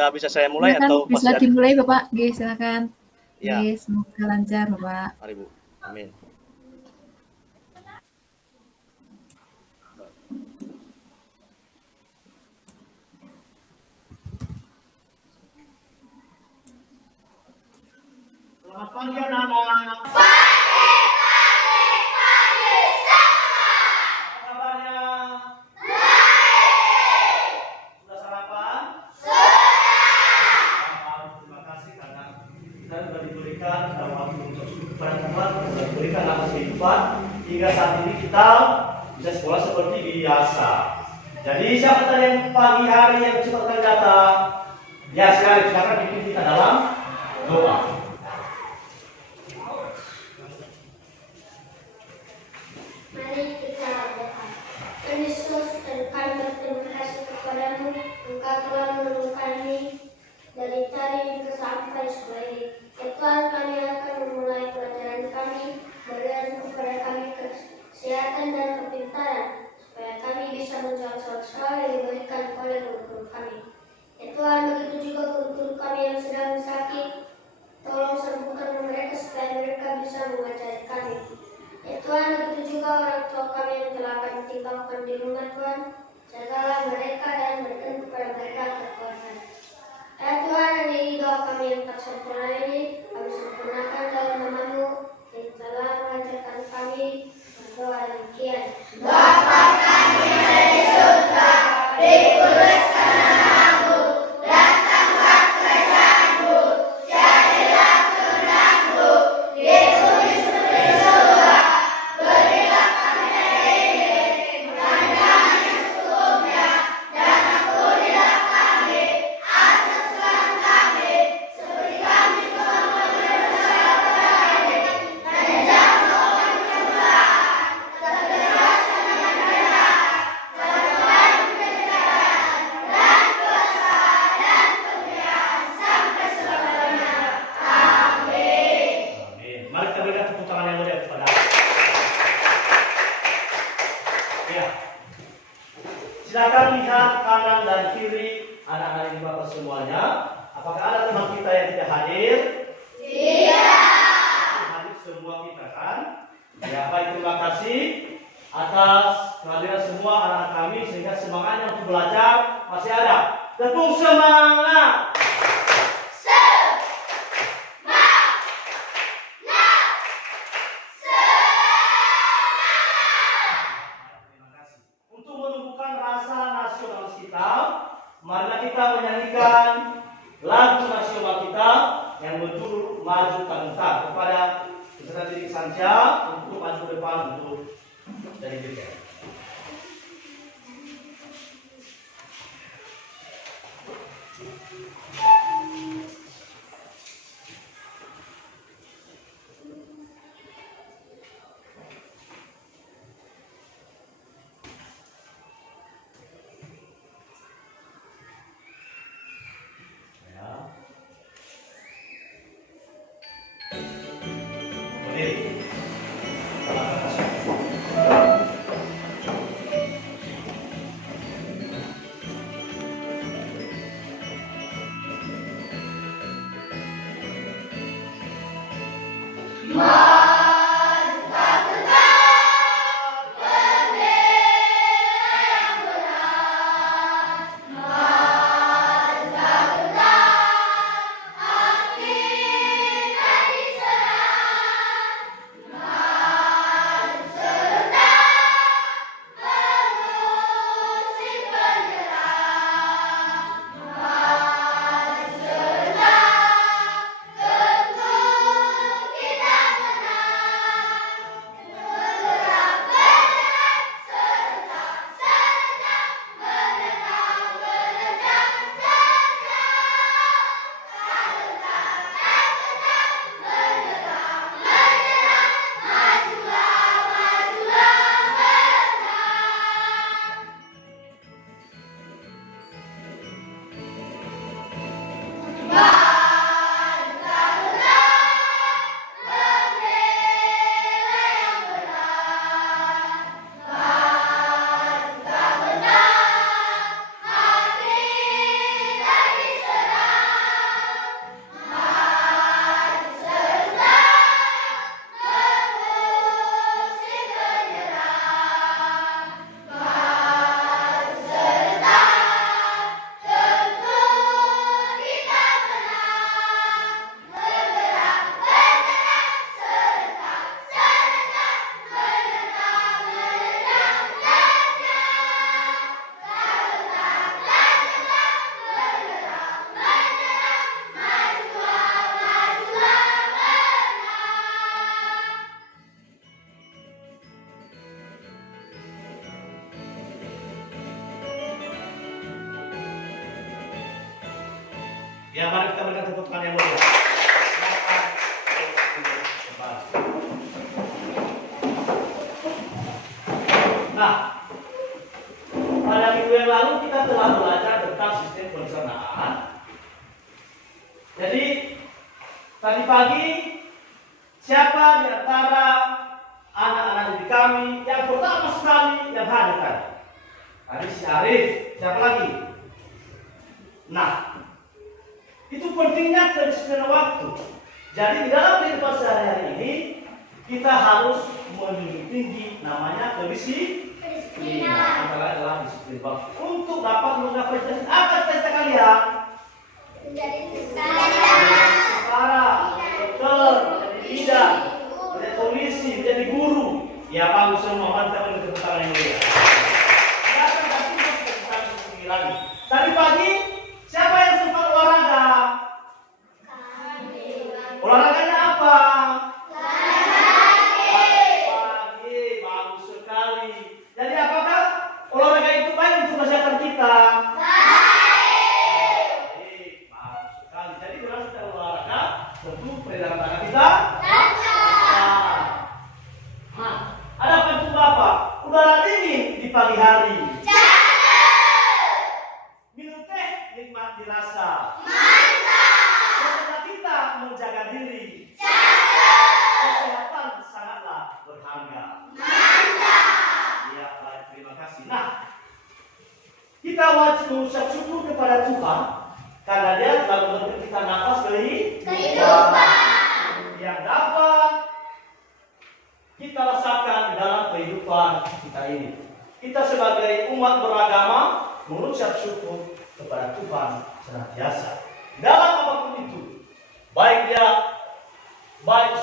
Sudah bisa saya mulai Silakan, atau bisa masih ada? dimulai Bapak. Oke, silakan. Oke, Ya, semoga lancar Bapak. mari Bu. Amin. Selamat pagi anak-anak. Apa kabarnya? Sudah sarapan? Terima kasih karena kita sudah diberikan waktu untuk kepada Tuhan, sudah diberikan nafas kehidupan hingga saat ini kita bisa sekolah seperti biasa. Jadi siapa tadi yang pagi hari yang cepat kali datang? Ya sekali, silakan pimpin kita dalam doa. Mari kita berdoa. Tuhan Yesus, kami berterima kasih kepadamu. Engkau telah menolong kami dari tadi hingga sampai sekolah ini. Ya Tuhan, kami akan memulai pelajaran kami. Berikan kepada kami kesehatan dan kepintaran, supaya kami bisa menjawab soal-soal yang diberikan oleh guru-guru kami. Ya Tuhan, begitu juga guru-guru kami yang sedang sakit. Tolong sembuhkan mereka supaya mereka bisa mengajari kami. Ya Tuhan, begitu juga orang tua kami yang telah kami tinggalkan di rumah Tuhan. Jagalah mereka dan berikan kepada mereka kekuatan. Ya Tuhan, ini doa kami yang tak sempurna ini, kami sempurnakan dalam nama-Mu yang telah mengajarkan kami berdoa demikian. Bapa kami yang di surga, dikuduskan nama-Mu, datanglah kerajaan-Mu, jadilah kehendak-Mu di bumi seperti di surga. Berilah kami hari ini makan kami yang secukupnya, dan ampunilah kami atas kesalahan kami, seperti kami telah mengampuni dosa kepada kami, dan jangan bawa kami ke cobaan, tetapi bebaskan kami dari jahat. Karena Tuhan kerajaan dan kuasa dan kemuliaan sampai selama-lamanya. Amin. Amin. Mari kita berikan tepuk tangan yang mulia kepada ya. Silakan lihat kanan dan kiri anak-anak ibu bapak semuanya. Apakah ada teman kita yang tidak hadir? Iya. Hadir semua kita kan? Ya, baik, terima kasih atas kehadiran semua anak-anak kami sehingga semangatnya untuk belajar masih ada. Tepuk semangat. Terima kasih. Untuk menumbuhkan rasa nasionalis kita, marilah kita menyanyikan lagu nasional kita yang betul maju tangguh kepada peserta didik Sanca untuk maju ke depan untuk dari diri. Ya. Berdiri. Hati dari serah. Ya, mari kita berikan tepuk tangan yang mulia. Silakan. Nah, pada minggu yang lalu kita telah belajar tentang sistem pencernaan. Jadi tadi pagi siapa di antara anak-anak didik kami yang pertama sekali yang hadir tadi? Tadi si Arif, siapa lagi? Nah, itu pentingnya kedisiplinan waktu. Jadi di dalam kehidupan sehari-hari ini kita harus menjunjung tinggi namanya kedisiplinan. Antara adalah disiplin waktu untuk dapat menggapai cita-cita. Apa cita-cita kalian? Menjadi Tentara, dokter, menjadi bidan, menjadi polisi, menjadi guru. Ya bagus semua, mantap dengan tepuk tangan yang mulia. Silakan tapi kita tinggi lagi. Tadi pagi siapa yang sempat olahraga? Olahraganya apa? Pagi, bagus sekali. Jadi apakah olahraga itu baik untuk kesehatan kita? Baik, bagus sekali. Jadi kalau kita olahraga, tentu peredaran darah kita lancar. Nah, ada pantun Bapak. Udara dingin di pagi hari. Minum teh nikmat dirasa. Bagaimana kita menjaga diri? Kesehatan sangatlah berharga. Ya, baik, terima kasih. Nah, kita wajib mengucap syukur kepada Tuhan karena Dia telah memberi kita nafas kehidupan yang dapat kita rasakan di dalam kehidupan kita ini. Kita sebagai umat beragama mengucap syukur kepada Tuhan senantiasa. Dalam apapun itu, baik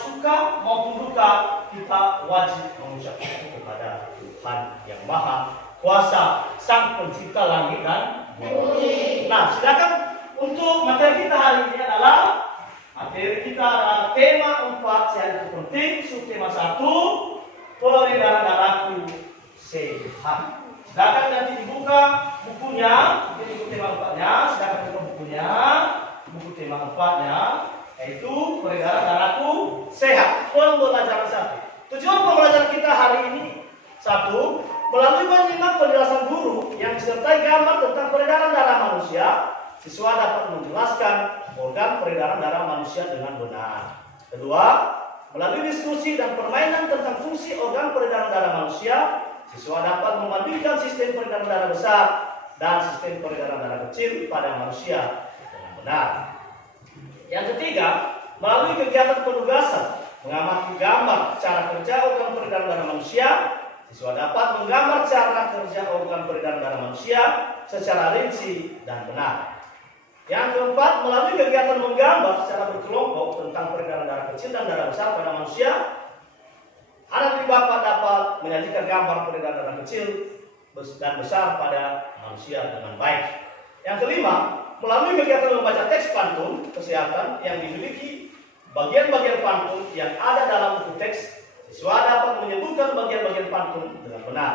suka maupun duka, kita wajib mengucap syukur kepada Tuhan yang Maha Kuasa, Sang Pencipta langit dan bumi. Nah, silakan untuk materi kita hari ini adalah tema 4 yang penting, subtema 1, peredaran darahku sehat. Silakan nanti dibuka bukunya, ini buku tema 4-nya, silakan buka bukunya, buku tema 4-nya, yaitu peredaran darahku sehat. Pembelajaran 1. Tujuan pembelajaran kita hari ini 1. Melalui menyimak penjelasan guru yang disertai gambar tentang peredaran darah manusia, siswa dapat menjelaskan organ peredaran darah manusia dengan benar. 2. Melalui diskusi dan permainan tentang fungsi organ peredaran darah manusia, siswa dapat membandingkan sistem peredaran darah besar dan sistem peredaran darah kecil pada manusia dengan benar. Yang 3, melalui kegiatan penugasan mengamati gambar cara kerja organ peredaran darah manusia, siswa dapat menggambar cara kerja organ peredaran darah manusia secara rinci dan benar. Yang 4, melalui kegiatan menggambar secara berkelompok tentang peredaran darah kecil dan darah besar pada manusia, anak didik Bapak dapat menyajikan gambar peredaran darah kecil dan besar pada manusia dengan baik. Yang 5, melalui kegiatan membaca teks pantun kesehatan yang dimiliki bagian-bagian pantun yang ada dalam buku teks, siswa dapat menyebutkan bagian-bagian pantun dengan benar.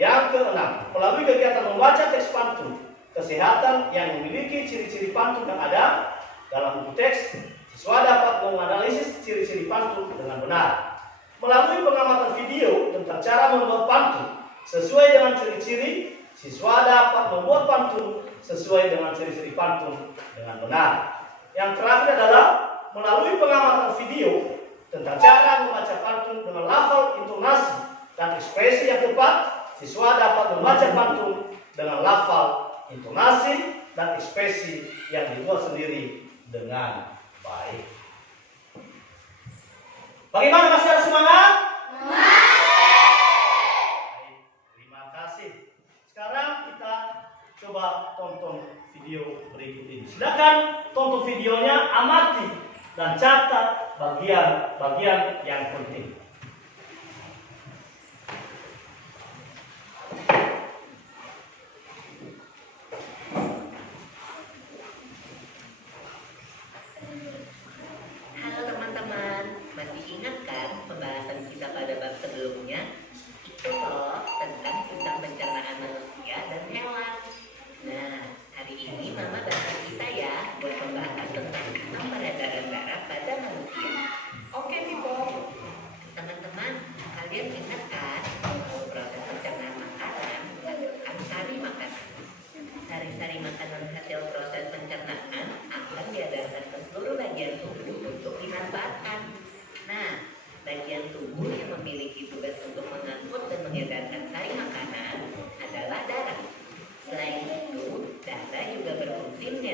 Yang 6, melalui kegiatan membaca teks pantun kesehatan yang memiliki ciri-ciri pantun yang ada dalam buku teks, siswa dapat menganalisis ciri-ciri pantun dengan benar. Melalui pengamatan video tentang cara membuat pantun sesuai dengan ciri-ciri, siswa dapat membuat pantun sesuai dengan ciri-ciri pantun dengan benar. Yang terakhir adalah melalui pengamatan video tentang cara membaca pantun dengan lafal, intonasi, dan ekspresi yang tepat, siswa dapat membaca pantun dengan lafal, intonasi, dan ekspresi yang dibuat sendiri dengan baik. Bagaimana, masih ada semangat? Baik, terima kasih. Sekarang kita coba tonton video berikut ini. Silakan tonton videonya, amati dan catat bagian-bagian yang penting. Halo teman-teman, masih ingat kan pembahasan kita pada bab sebelumnya? Itu loh tentang pencernaan manusia dan hewan. Nah, hari ini Mama bantu kita ya buat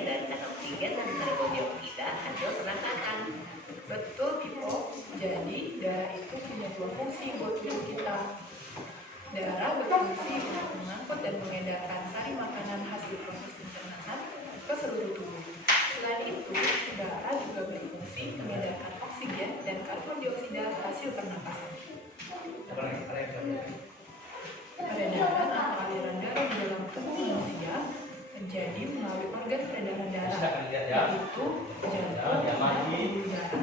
mengedarkan oksigen dan karbon dioksida hasil pernapasan. Betul, Pipo. Jadi, darah itu punya dua fungsi buat tubuh kita. Darah berfungsi untuk mengangkut dan mengedarkan sari makanan hasil proses pencernaan ke seluruh tubuh. Selain itu, darah juga berfungsi mengedarkan oksigen dan karbon dioksida hasil pernapasan. Peredaran atau aliran darah di dalam tubuh manusia terjadi melalui organ peredaran darah, yaitu jantung dan pembuluh darah.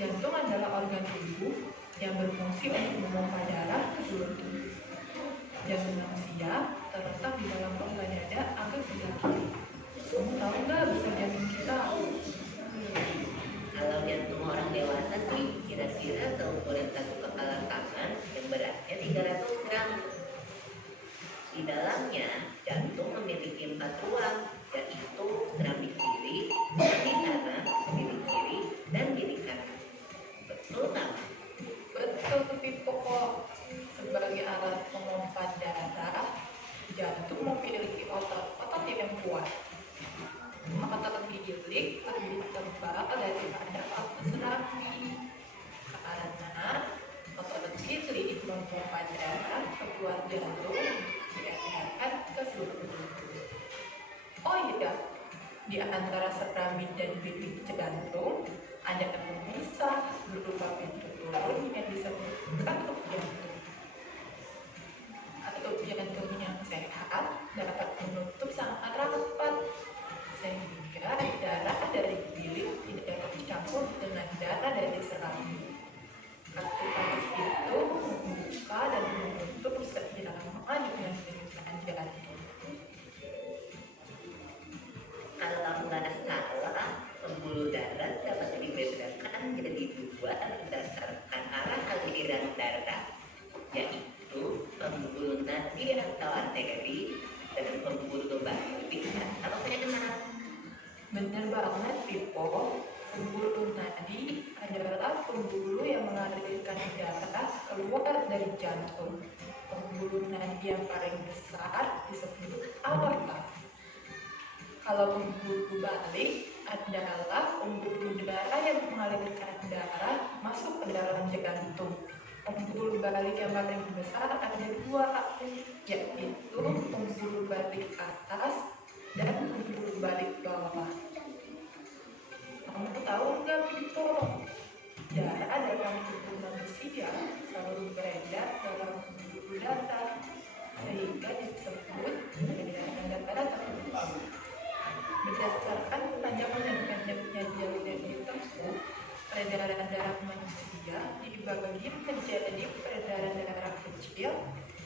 Jantung adalah organ tubuh yang berfungsi untuk memompa darah ke seluruh tubuh. Jantung manusia terletak di dalam rongga dada agak sebelah kiri. Kamu tahu nggak besar jantung kita? Kalau jantung orang dewasa sih kira-kira seukuran satu kepala tangan yang beratnya 300 gram. Di dalamnya, jantung memiliki 4 ruang, yaitu serambi kiri, serambi kanan, kiri kiri, dan kiri kanan. Betul nggak? Betul, Pipo. Sebagai alat pemompa darah, jantung memiliki otot-otot yang kuat. Otot gigilik lebih tebal daripada otot serambi karena otot gigilik memompa darah ke keluar jantung diedarkan ke seluruh tubuh. Oh iya, di antara serambi dan bibir jantung ada pemisah berupa pintu turun yang disebut katup jantung. Katup jantung yang sehat dapat menutup sangat rapat sehingga darah dari gigilik tidak bercampur dengan darah dari serambi. Katup itu membuka dan menutup seirama dengan permintaan jantung. Kalau kamu nggak salah, pembuluh darah dapat dibedakan menjadi dua berdasarkan arah aliran darah, yaitu pembuluh nadi atau arteri dan pembuluh balik atau vena. Benar banget, Pipo. Pembuluh nadi adalah pembuluh yang mengalirkan darah keluar dari jantung. Pembuluh nadi yang paling besar disebut aorta. Kalau pembuluh balik adalah pembuluh darah yang mengalirkan darah masuk ke dalam jantung. Pembuluh balik yang paling besar ada dua, yaitu pembuluh balik atas dan pembuluh balik bawah. Kamu tahu nggak, Pipo? Darah dalam tubuh manusia selalu beredar dalam pembuluh darah, sehingga disebut peredaran darah terputus. Berdasarkan kepanjangan dan pendeknya jalur yang ditempuh, peredaran darah manusia dibagi menjadi peredaran darah kecil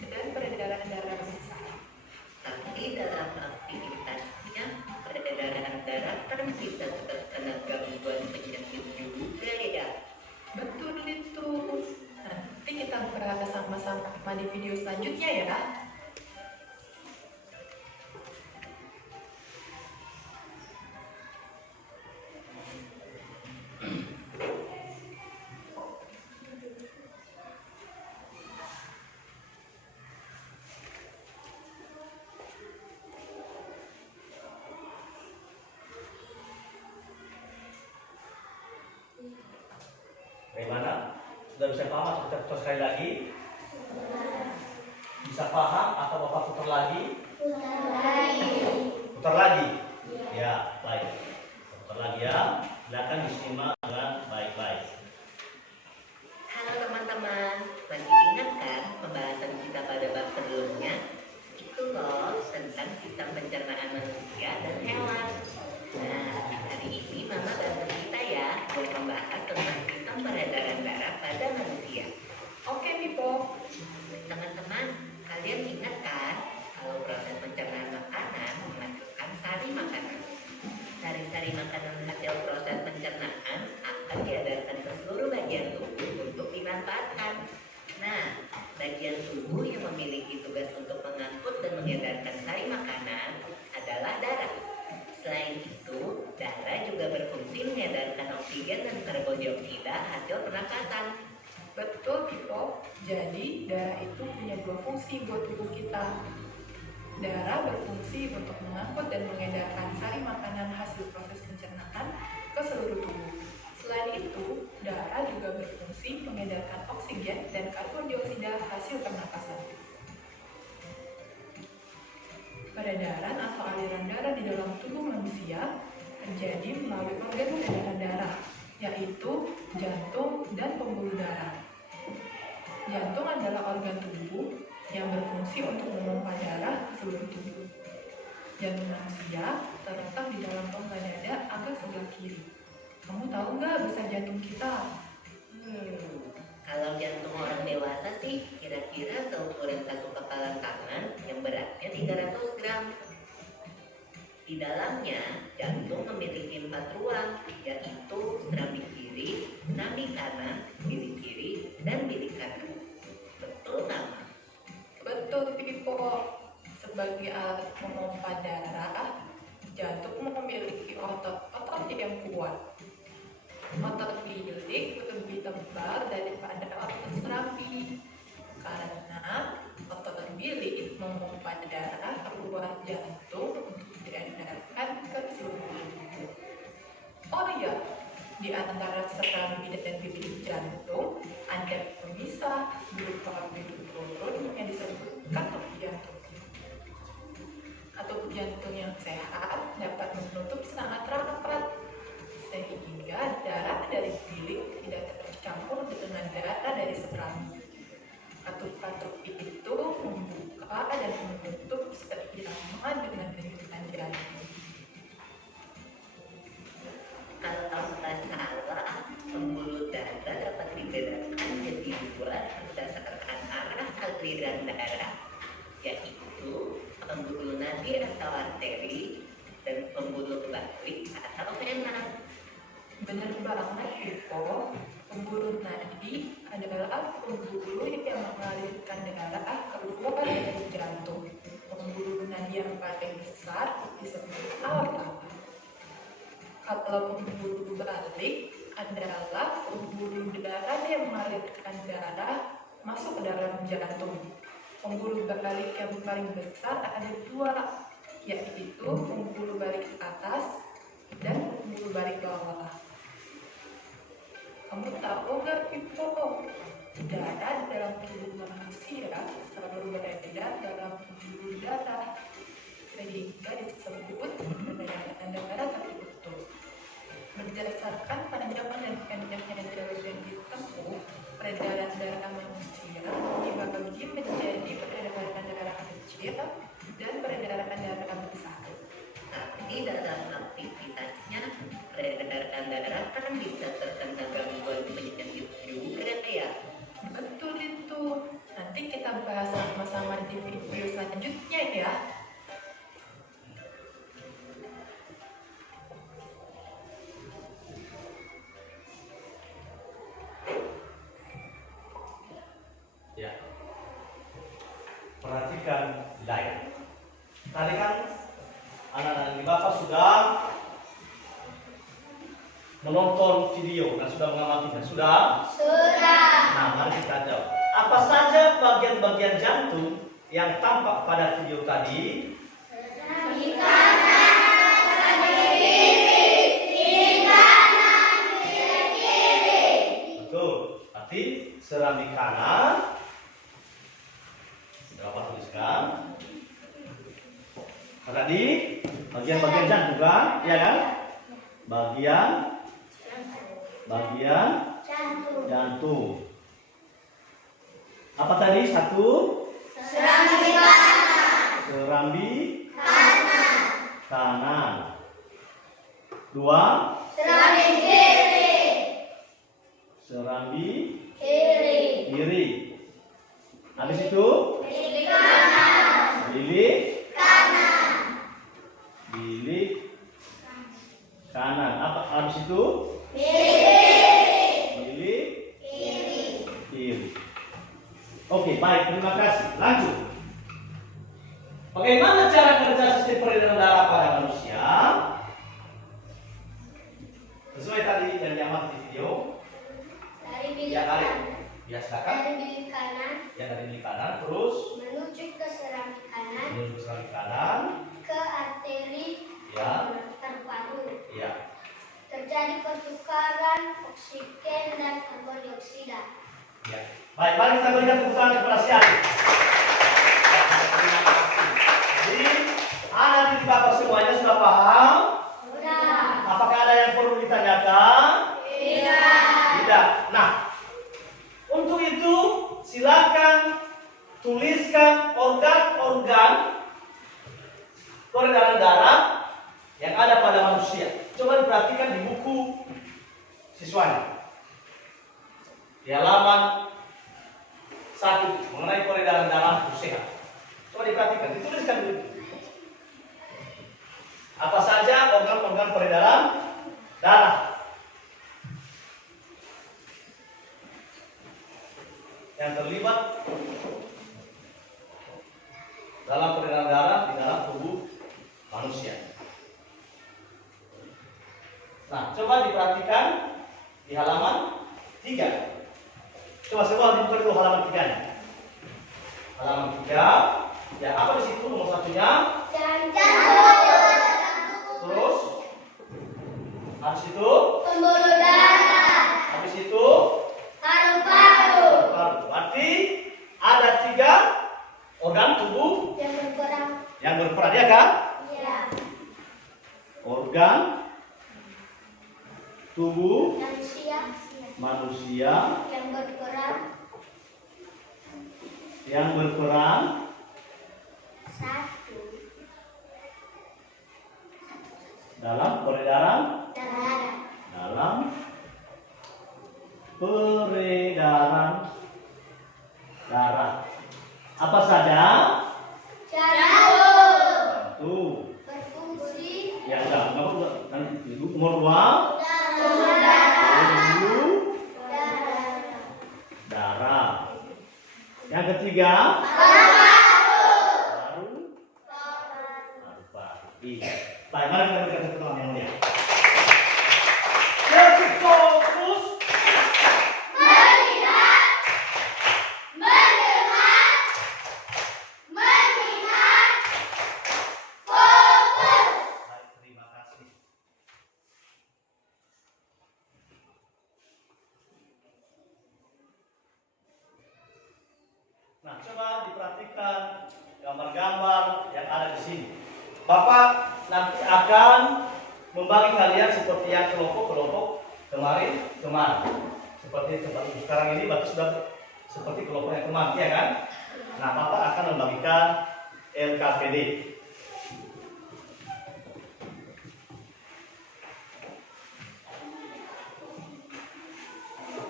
dan peredaran darah besar. Tapi dalam aktivitasnya, peredaran darah kan bisa terkena gangguan penyakit juga ya. Betul itu. Nanti kita bahas sama-sama di video selanjutnya ya. Bagaimana? Sudah bisa paham atau kita putar sekali lagi? Bisa paham atau Bapak putar lagi? Putar lagi? Ya, baik. Putar lagi ya. Silakan disimak dengan baik-baik. Halo teman-teman, masih ingat kan pembahasan kita pada bab sebelumnya? Itu loh tentang sistem pencernaan manusia dan hewan. Nah, hari ini Mama bantu kita ya buat membahas tentang sistem peredaran darah pada manusia. Oke, Pipo. Teman-teman, kalian ingat kan kalau proses pencernaan makanan menghasilkan sari makanan. Sari-sari makanan hasil proses pencernaan akan diedarkan ke seluruh bagian tubuh untuk dimanfaatkan. Nah, bagian tubuh yang memiliki tugas untuk mengangkut dan mengedarkan sari makanan adalah darah. Selain itu, darah juga berfungsi mengedarkan oksigen dan karbon dioksida hasil pernapasan. Betul, Pipo. Jadi, darah itu punya dua fungsi buat tubuh kita. Darah berfungsi untuk mengangkut dan mengedarkan sari makanan hasil proses pencernaan ke seluruh tubuh. Selain itu, darah juga berfungsi mengedarkan oksigen dan karbon dioksida hasil pernapasan. Peredaran atau aliran darah di dalam tubuh manusia terjadi melalui organ peredaran darah, yaitu jantung dan pembuluh darah. Jantung adalah organ tubuh yang berfungsi untuk memompa darah ke seluruh tubuh. Jantung manusia terletak di dalam rongga dada agak sebelah kiri. Kamu tahu nggak besar jantung kita? Kalau jantung orang dewasa sih kira-kira seukuran satu kepalan tangan yang beratnya 300 gram. Di dalamnya, jantung memiliki 4 ruang, yaitu serambi kiri, serambi kanan, bilik kiri, dan bilik kanan. Betul nama? Betul, Pipo. Sebagai alat memompa darah, jantung memiliki otot-otot yang kuat. Otot bilik lebih tebal daripada otot serambi karena otot bilik memompa darah keluar jantung untuk diedarkan ke seluruh tubuh. Oh iya, di antara serambi dan bilik jantung ada pemisah berupa bilik turun yang disebut katup jantung. Katup jantung yang sehat dapat menutup sangat rapat sehingga darah dari bilik tidak tercampur dengan darah dari serambi. Katup-katup itu membuka dan menutup seirama dengan dentuman jantung. Kalau nggak salah, pembuluh darah dapat dibedakan jadi 2 berdasarkan arah aliran darah, yaitu pembuluh nadi atau arteri dan pembuluh balik atau vena. Benar banget, Pipo. Pembuluh nadi adalah pembuluh yang mengalirkan darah keluar dari jantung. Pembuluh nadi yang paling besar disebut aorta. Kalau pembuluh balik adalah pembuluh darah yang mengalirkan darah masuk ke dalam jantung. Pembuluh balik yang paling besar ada 2, yaitu pembuluh balik atas dan pembuluh balik bawah. Kamu tahu nggak, Pipo? Darah dalam tubuh manusia selalu beredar dalam pembuluh darah, sehingga disebut peredaran darah tertutup. Berdasarkan panjang dan pendeknya jalur yang ditempuh, peredaran darah manusia dibagi menjadi peredaran darah kecil dan peredaran darah besar. Tapi dalam aktivitasnya, peredaran darah kan bisa terkena gangguan penyakit juga ya. Betul itu. Nanti kita bahas sama-sama di video selanjutnya ya. Ya. Perhatikan diet. Tadi kan anak-anak Bapak sudah menonton video dan sudah mengamatinya. Sudah? Sudah. Nah, mari kita jawab. Apa saja bagian-bagian jantung yang tampak pada video tadi? Serambi kanan, serambi kiri, kiri kanan, kiri kiri. Betul. Berarti serambi kanan. Sudah Bapak tuliskan. Tadi bagian-bagian jantung kan? Ya kan? Bagian Jantung. jantung. Apa tadi? 1. Serambi kanan. Serambi Kanan. kanan. 2. Serambi kiri. Serambi Kiri. kiri. Habis itu Bilik kanan. bilik Kanan. bilik kanan. Apa habis itu? Bilik Bilik kiri. kiri. Oke, baik, terima kasih. Lanjut. Bagaimana cara kerja sistem peredaran darah pada manusia? Sesuai tadi yang diamati di video. Dari bilik Ya, kali. kanan. Ya, silakan. Dari bilik kanan Ya, dari bilik kanan terus menuju ke serambi kanan. menuju ke serambi kanan. terjadi pertukaran oksigen dan karbon dioksida. Ya. Baik, mari kita berikan tepuk tangan kepada si adik. Jadi, anak di Bapak semuanya sudah paham? Sudah. Apakah ada yang perlu ditanyakan? Tidak. Nah, untuk itu silakan tuliskan organ-organ peredaran darah yang ada pada manusia. Coba diperhatikan di buku siswanya. Di halaman 1 mengenai peredaran darah itu sehat. Coba diperhatikan, dituliskan dulu. Apa saja organ-organ peredaran darah yang terlibat dalam peredaran darah di dalam tubuh manusia. Nah, coba diperhatikan di halaman 3. Coba semua dibuka dulu halaman 3-nya. Halaman 3. Ya, apa di situ nomor satunya? Jantung. Terus habis itu? Pembuluh darah. Habis itu? Paru-paru. Paru. Berarti ada 3 organ tubuh Yang berperan. yang berperan, ya kan? Iya. Organ tubuh Manusia manusia yang berperan. yang berperan 1. dalam peredaran Darah. darah. Apa saja? Jantung. Jantung. Berfungsi. Ya, enggak. Nanti itu nomor 2. Pembuluh darah. Yang ketiga? Paru-paru. Iya. Baik, mari kita berikan tepuk tangan yang mulia. Let's fokus. Baik, terima kasih. Nah, coba diperhatikan gambar-gambar yang ada di sini. Bapak nanti akan membagi kalian seperti yang kelompok-kelompok kemarin. Seperti tempat sekarang ini Bapak sudah seperti kelompok yang kemarin, ya kan? Nah, Bapak akan membagikan LKPD.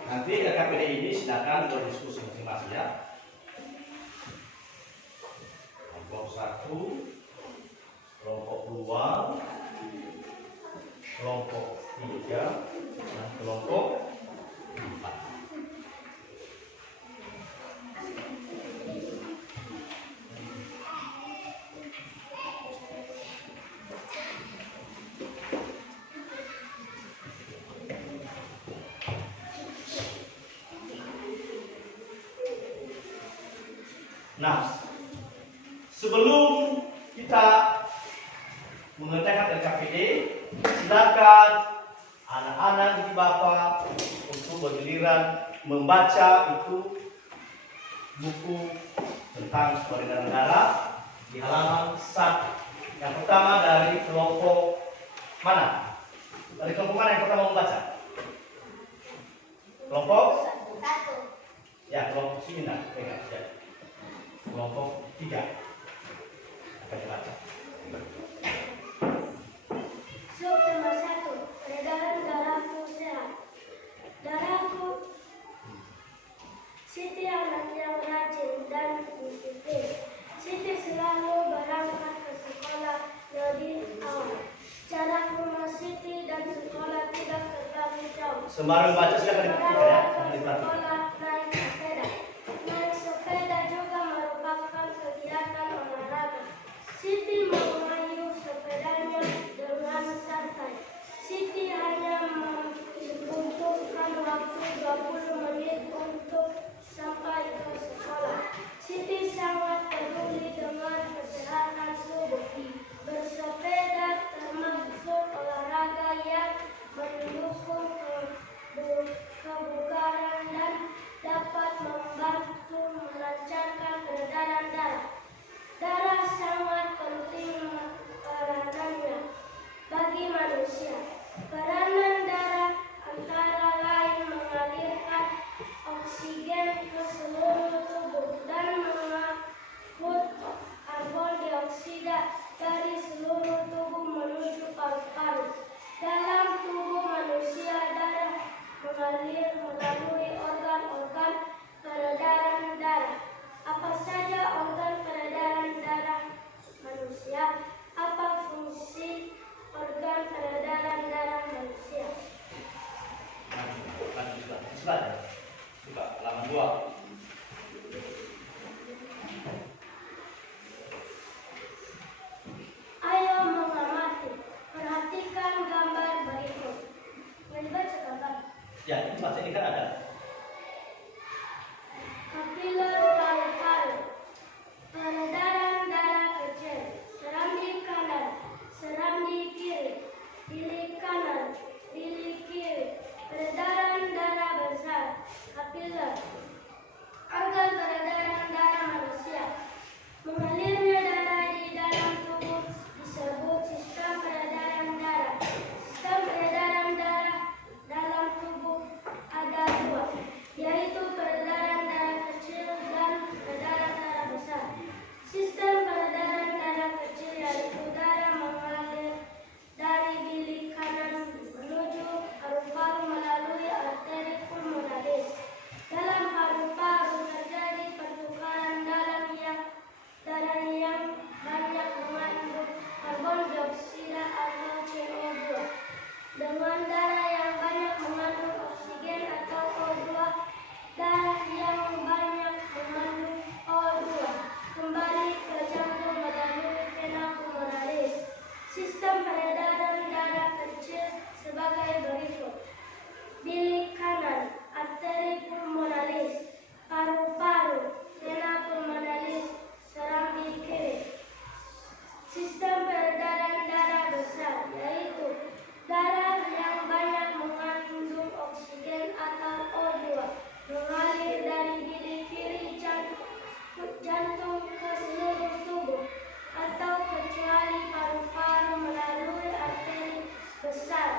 Nanti LKPD ini silakan berdiskusi masing-masing, ya. Kelompok 1, kelompok 2, kelompok 3, dan kelompok 4. Nah, sebelum kita mengerjakan LKPD, silakan anak-anak di Bapak untuk bergiliran membaca itu buku tentang peredaran darah di halaman 1. Yang pertama dari kelompok mana? Dari kelompok mana yang pertama membaca? Kelompok? 1. Ya, kelompok sini nah, pegang ya. Kelompok 3 akan dibaca. Sub nomor 1. Peredaran darahku sehat. Darahku. Siti anak yang rajin dan disiplin. Siti selalu berangkat ke sekolah lebih awal. Cara rumah Siti dan sekolah tidak terlalu jauh. Sembari membaca silakan diperhatikan ya. Jangan Berangkat diperhatikan. sekolah naik sepeda. Naik sepeda juga merupakan kegiatan olahraga. Siti mengayuh sepedanya dengan santai. Siti hanya membutuhkan waktu 20 menit untuk sampai ke sekolah. Siti sangat peduli dengan kesehatan tubuh. Bersepeda termasuk olahraga yang manusia. Peranan darah antara lain mengalirkan oksigen ke seluruh tubuh dan mengangkut karbon dioksida dari seluruh tubuh menuju paru-paru. Dalam tubuh manusia, darah mengalir melalui organ-organ peredaran darah. Apa saja organ peredaran darah manusia? Apa fungsi organ peredaran darah manusia? Buka halaman 2. Ayo mengamati. Perhatikan gambar berikut. Yang dibaca gambar. Ya, ini baca ini kan ada. Kapiler paru-paru. Peredaran darah kecil. Serambi kanan, serambi kiri. Bilik kanan, bilik kiri. Peredaran darah besar. Kapiler. Organ peredaran darah manusia. Mengalirnya darah di dalam tubuh disebut sistem peredaran darah. Sistem peredaran darah dalam tubuh ada dua, yaitu peredaran darah kecil dan peredaran darah besar. Sistem peredaran darah kecil yaitu darah mengalir dari bilik kanan menuju paru-paru melalui arteri pulmonalis. Dalam paru-paru terjadi pertukaran darah yang banyak mengandung karbon dioksida atau CO2 dengan darah yang banyak mengandung oksigen atau O2. Darah yang banyak mengandung O2 kembali ke jantung melalui vena pulmonalis. Sistem peredaran darah kecil sebagai berikut: bilik kanan, arteri pulmonalis, paru-paru, vena pulmonalis, serambi kiri. Sistem peredaran darah besar yaitu darah yang banyak mengandung oksigen atau O2 mengalir dari bilik kiri jantung ke seluruh tubuh atau kecuali paru-paru melalui arteri besar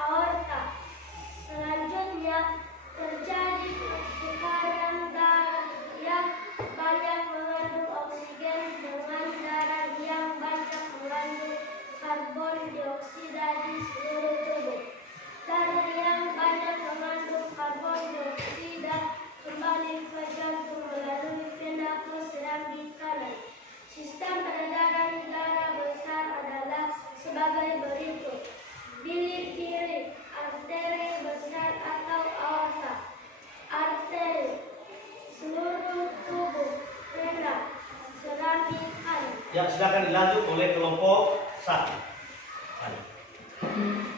aorta. Selanjutnya terjadi pertukaran darah yang banyak mengandung oksigen dengan darah yang banyak mengandung karbon dioksida di seluruh tubuh. Darah yang banyak mengandung karbon dioksida kembali ke jantung melalui vena ke serambi kanan. Sistem peredaran darah besar adalah sebagai berikut: bilik kiri, arteri besar atau aorta, arteri, seluruh tubuh, vena, serambi kanan. Ya, silakan dilanjut oleh kelompok 1.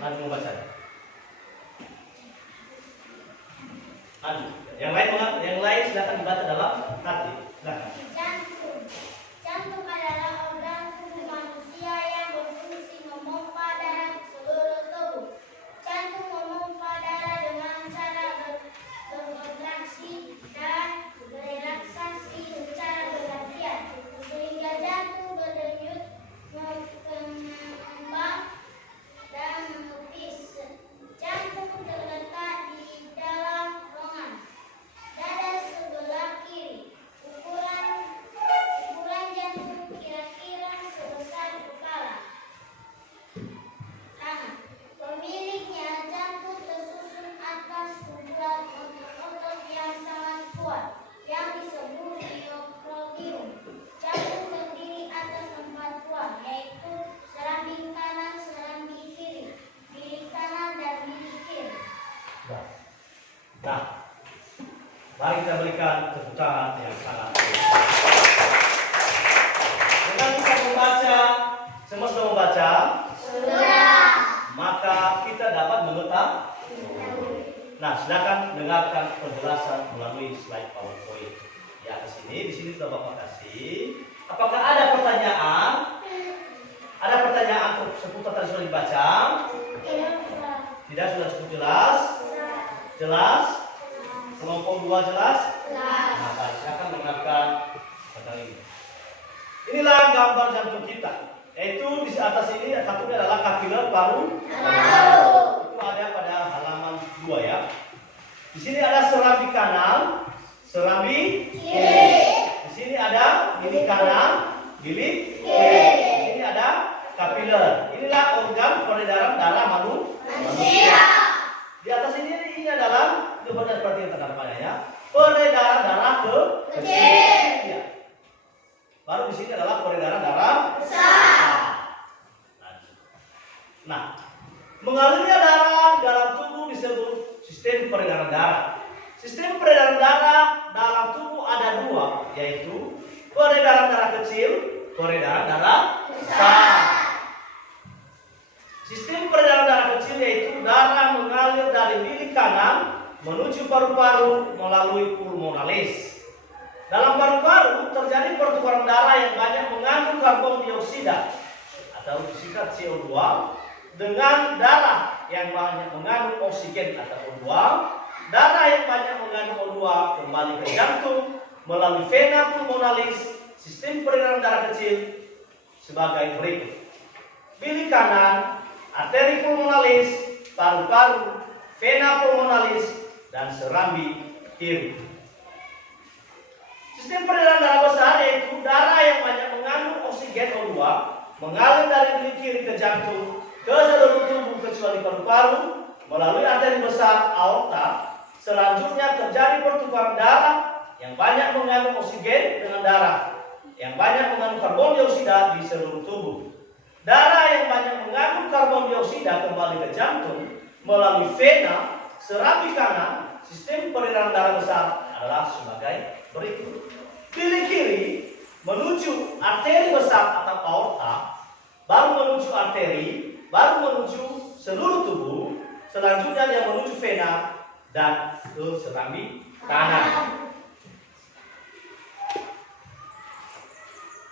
Lanjut membaca. Lanjut. Yang lain silakan dibaca dalam hati. Silakan. Jantung. Jantung adalah organ tubuh manusia yang berfungsi memompa darah ke seluruh tubuh. Jantung memompa darah dengan cara berkontraksi dan berelaksasi secara bergantian, sehingga jantung berdenyut, mengembang, dan menepis. Jantung terletak di dalam lengan dada sebelah kiri. Ukuran jantung kira-kira sebesar kepala tangan. Pemiliknya jantung tersusun atas kumpulan otot-otot yang sangat kuat yang disebut miokrogium. Jantung terdiri atas 4 buah, yaitu serambi kanan, serambi kiri, bilik kanan, dan bilik kiri. Nah, mari kita berikan tepuk tangan yang sangat. Dengan kita membaca, semua sudah membaca? Sudah. Maka kita dapat mengetahui. Nah, silakan dengarkan penjelasan melalui slide PowerPoint. Di atas ini, di sini sudah Bapak kasih. Apakah ada pertanyaan? Ada pertanyaan seputar tadi sudah dibaca? Tidak, sudah cukup jelas? Jelas? Kelompok 2 jelas? Nah, baik, silakan dengarkan tentang ini. Inilah gambar jantung kita. Yaitu di atas ini satunya adalah kapiler paru-paru. Itu ada pada halaman 2 ya. Di sini ada serambi kanan, serambi kiri. Di sini ada bilik kanan, bilik kiri. Di sini ada kapiler. Inilah organ peredaran darah manusia. Di atas ini adalah kebenaran seperti yang terdapat ya. Peredaran darah kecil. Ya. Baru di sini adalah peredaran darah besar. Nah, mengalirnya darah di dalam tubuh disebut sistem peredaran darah. Sistem peredaran darah dalam tubuh ada 2, yaitu peredaran darah kecil, peredaran darah besar. Sistem peredaran darah kecil yaitu darah mengalir dari bilik kanan menuju paru-paru melalui pulmonalis. Dalam paru-paru terjadi pertukaran darah yang banyak mengandung karbon dioksida atau disingkat CO2 dengan darah yang banyak mengandung oksigen atau O2. Darah yang banyak mengandung O2 kembali ke jantung melalui vena pulmonalis. Sistem peredaran darah kecil sebagai berikut: bilik kanan, arteri pulmonalis, paru-paru, vena pulmonalis, dan serambi kiri. Sistem peredaran darah besar yaitu darah yang banyak mengandung oksigen O2 mengalir dari bilik kiri ke jantung ke seluruh tubuh kecuali paru-paru melalui arteri besar aorta. Selanjutnya terjadi pertukaran darah yang banyak mengandung oksigen dengan darah yang banyak mengandung karbon dioksida di seluruh tubuh. Darah yang banyak mengandung karbon dioksida kembali ke jantung melalui vena serambi kanan. Sistem peredaran darah besar adalah sebagai berikut: bilik kiri menuju arteri besar atau aorta, baru menuju arteri, baru menuju seluruh tubuh, selanjutnya dia menuju vena dan ke serambi kanan.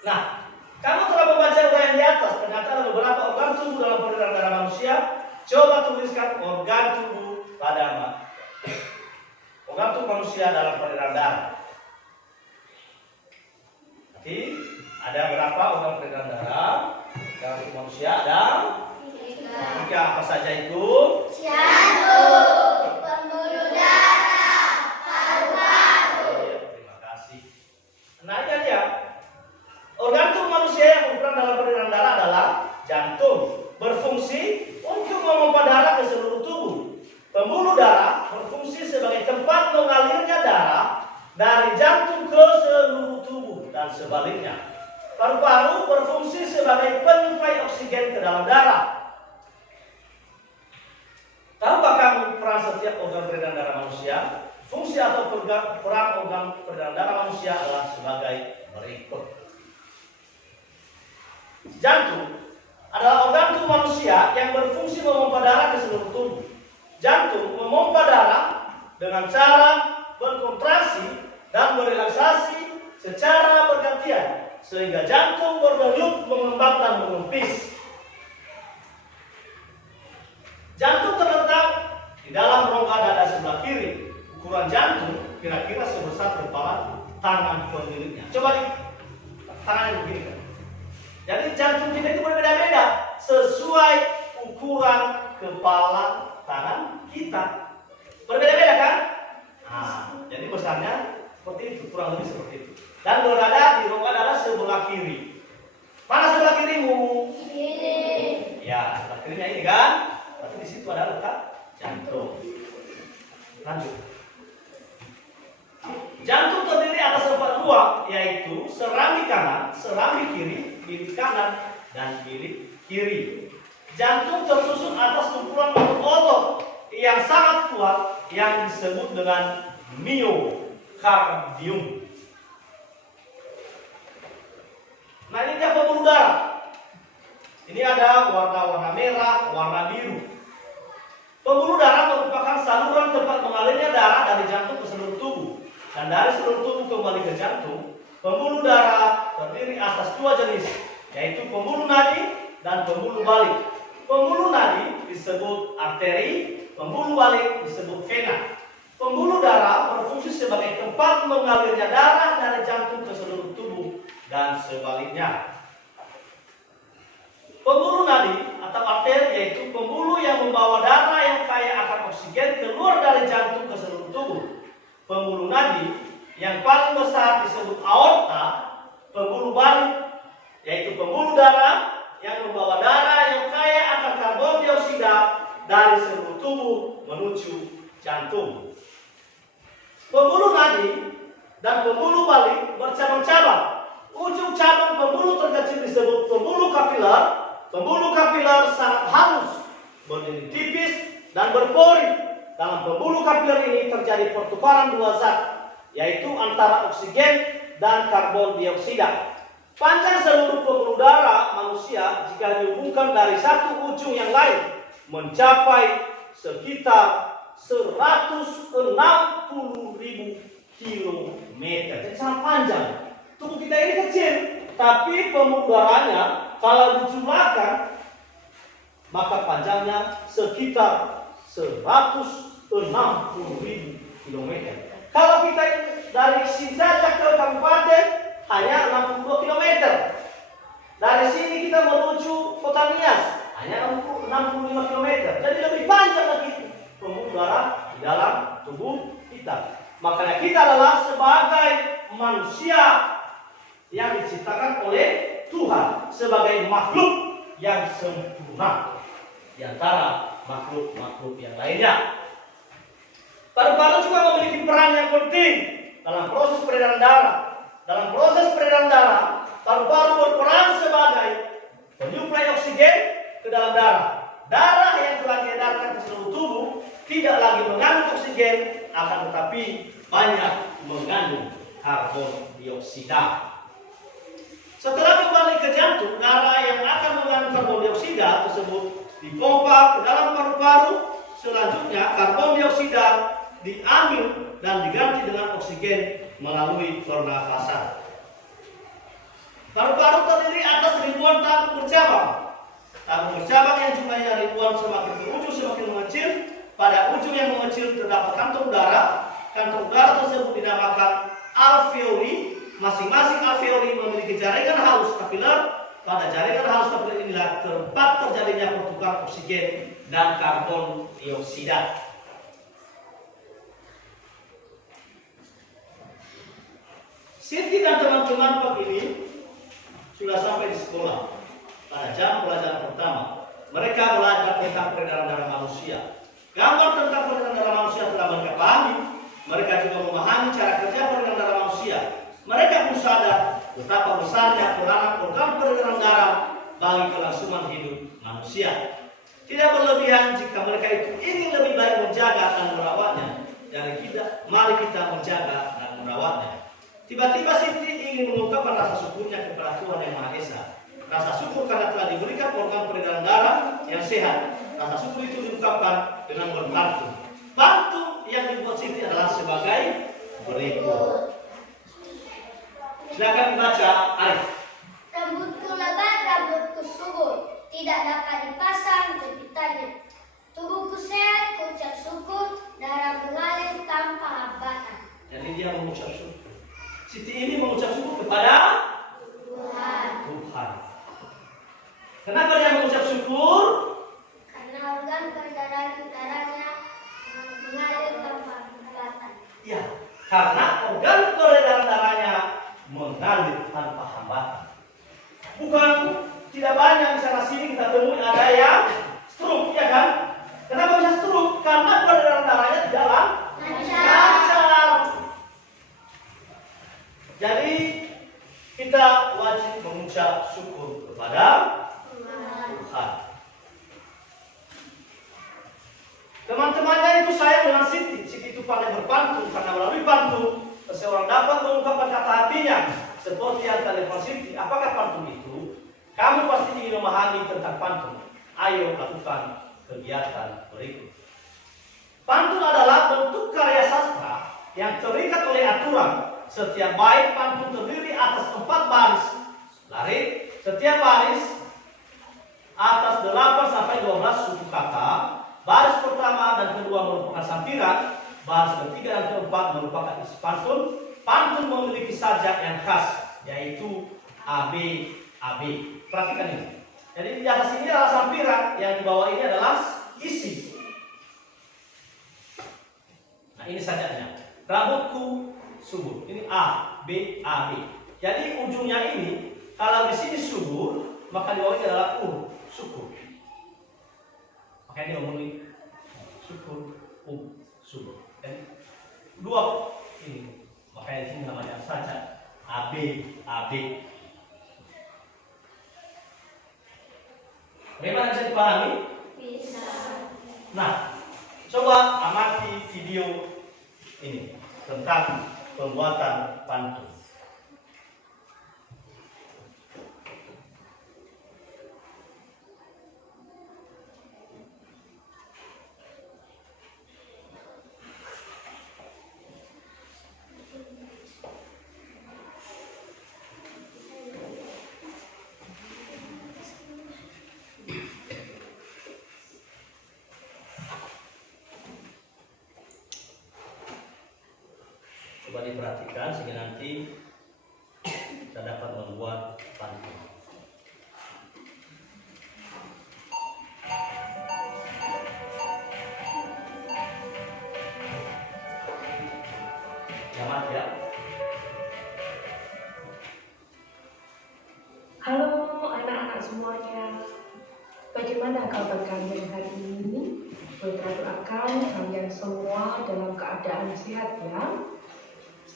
Nah, kamu telah membaca uraian di atas. Ternyata ada beberapa organ tubuh dalam peredaran darah manusia. Coba tuliskan organ tubuh pada organ tubuh manusia dalam peredaran darah. Oke, ada berapa organ peredaran darah dalam tubuh manusia? Ada 3. Apa saja itu? Jantung, pembuluh darah, paru-paru. Ya, terima kasih. Nah, ini dia. Organ tubuh manusia yang berperan dalam peredaran darah adalah jantung, berfungsi untuk memompa darah ke seluruh tubuh. Pembuluh darah berfungsi sebagai tempat mengalirnya darah dari jantung ke seluruh tubuh dan sebaliknya. Paru-paru berfungsi sebagai penyuplai oksigen ke dalam darah. Tahukah kamu peran setiap organ peredaran darah manusia? Fungsi atau peran organ peredaran darah manusia adalah sebagai berikut. Jantung adalah organ tubuh manusia yang berfungsi memompa darah ke seluruh tubuh. Jantung memompa darah dengan cara berkontraksi dan berelaksasi secara bergantian sehingga jantung berdenyut, mengembang dan mengempis. Jantung terletak di dalam rongga dada sebelah kiri. Ukuran jantung kira-kira sebesar kepala tangan pemiliknya. Coba di tangannya begini kan. Jadi jantung kita itu berbeda-beda sesuai ukuran kepala tangan kita. Berbeda-beda kan? Nah, jadi besarnya seperti itu, kurang lebih seperti itu. Dan berada di rongga dada sebelah kiri. Mana sebelah kirimu? Kiri. Ya, sebelah kirinya ini kan? Berarti di situ ada letak jantung. Lanjut. Jantung terdiri atas 4 ruang, yaitu serambi kanan, serambi kiri, bilik kanan, dan bilik kiri. Jantung tersusun atas kumpulan otot yang sangat kuat yang disebut dengan miokardium. Nah, ini dia pembuluh darah. Ini ada warna-warna merah, warna biru. Pembuluh darah merupakan saluran tempat mengalirnya darah dari jantung ke seluruh tubuh. Dan dari seluruh tubuh kembali ke jantung. Pembuluh darah terdiri atas 2 jenis, yaitu pembuluh nadi dan pembuluh balik. Pembuluh nadi disebut arteri, pembuluh balik disebut vena. Pembuluh darah berfungsi sebagai tempat mengalirnya darah dari jantung ke seluruh tubuh dan sebaliknya. nadi atau arteri yaitu pembuluh yang membawa darah yang kaya akan oksigen keluar dari jantung ke seluruh tubuh. Pembuluh nadi yang paling besar disebut aorta. Pembuluh balik yaitu pembuluh darah yang membawa darah yang kaya akan karbon dioksida dari seluruh tubuh menuju jantung. Pembuluh nadi dan pembuluh balik bercabang-cabang. Ujung cabang pembuluh terkecil disebut pembuluh kapiler. Pembuluh kapiler sangat halus, berdiri tipis dan berpori. Dalam pembuluh kapiler ini terjadi pertukaran dua zat, yaitu antara oksigen dan karbon dioksida. Panjang seluruh pembuluh darah manusia jika dihubungkan dari satu ujung yang lain mencapai sekitar 160.000 kilometer. Jadi sangat panjang. Tubuh kita ini kecil, tapi pembuluh darahnya kalau dijumlahkan maka panjangnya sekitar 160.000 kilometer. Kalau kita dari sini saja ke kabupaten hanya 62 kilometer. Dari sini kita menuju kota Nias hanya 65 kilometer. Jadi lebih panjang lagi pembuluh darah di dalam tubuh kita. Makanya kita adalah sebagai manusia yang diciptakan oleh Tuhan sebagai makhluk yang sempurna di antara makhluk-makhluk yang lainnya. Paru-paru juga memiliki peran yang penting dalam proses peredaran darah. Dalam proses peredaran darah, paru-paru berperan sebagai penyuplai oksigen ke dalam darah. Darah yang telah diedarkan ke seluruh tubuh tidak lagi mengandung oksigen, akan tetapi banyak mengandung karbon dioksida. Setelah kembali ke jantung, darah yang akan mengandung karbon dioksida tersebut dipompa ke dalam paru-paru. Selanjutnya, karbon dioksida diambil dan diganti dengan oksigen melalui pernafasan. Paru-paru terdiri atas ribuan tabung bercabang. Tabung bercabang yang jumlahnya ribuan semakin ke ujung semakin mengecil. Pada ujung yang mengecil terdapat kantong darah. Kantong darah tersebut dinamakan alveoli. Masing-masing alveoli memiliki jaringan halus kapiler. Pada jaringan halus kapiler inilah tempat terjadinya pertukaran oksigen dan karbon dioksida. Siti dan teman-teman pagi ini sudah sampai di sekolah pada jam pelajaran pertama. Mereka belajar tentang peredaran darah manusia. Gambar tentang peredaran darah manusia telah mereka pahami. Mereka juga memahami cara kerja peredaran darah manusia. Mereka pun sadar betapa besarnya peranan organ peredaran darah bagi kelangsungan hidup manusia. Tidak berlebihan jika mereka itu ingin lebih baik menjaga dan merawatnya. Dari kita, mari kita menjaga dan merawatnya. Tiba-tiba Siti ingin mengungkapkan rasa syukurnya kepada Tuhan Yang Maha Esa. Rasa syukur karena telah diberikan organ peredaran darah yang sehat. Rasa syukur itu diungkapkan dengan berpantun. Pantun yang dibuat Siti adalah sebagai berikut. Silakan dibaca, Arif. Rambutku lebat, rambutku subur, tidak dapat dipasang jepitannya. Tubuhku sehat, ku ucap syukur, darah mengalir tanpa hambatan. Jadi dia mengucap syukur. Siti ini mengucap syukur kepada Tuhan. Tuhan. Kenapa dia mengucap syukur? Karena organ peredaran darahnya mengalir tanpa hambatan. Ya, karena organ peredaran darahnya mengalir tanpa hambatan. Bukan tidak banyak di sana sini kita temui ada yang stroke, ya kan? Kenapa bisa stroke? Karena peredaran darahnya tidak lancar. Jadi kita wajib mengucap syukur kepada Tuhan. Teman-temannya itu sayang dengan Siti. Siti itu pandai berpantun karena melalui pantun seseorang dapat mengungkapkan kata hatinya. Seperti yang telepon Siti, apakah pantun itu? Kamu pasti ingin memahami tentang pantun. Ayo lakukan kegiatan berikut. Pantun adalah bentuk karya sastra yang terikat oleh aturan. Setiap bait pantun terdiri atas 4 baris larik. Setiap baris atas 8 sampai 12 suku kata. Baris pertama dan kedua merupakan sampiran. Baris ketiga dan keempat merupakan isi pantun. Pantun memiliki sajak yang khas, yaitu AB. Perhatikan ini. Jadi di atas ini adalah sampiran, yang di bawah ini adalah isi. Nah ini sajanya. Rambutku subur. Ini A, B, A, B. Jadi ujungnya ini, kalau di sini subur, maka di bawah ini adalah syukur. Makanya ini ngomongin syukur, subur. Jadi dua ini, makanya di sini namanya saja A, B, A, B. Bagaimana bisa dipahami? Bisa. Nah, coba amati video ini tentang pembuatan pantun. Coba diperhatikan sehingga nanti kita dapat membuat pantun. Selamat ya. Halo anak-anak semuanya, bagaimana kabar kalian hari ini? Berdoakan kalian semua dalam keadaan sehat ya.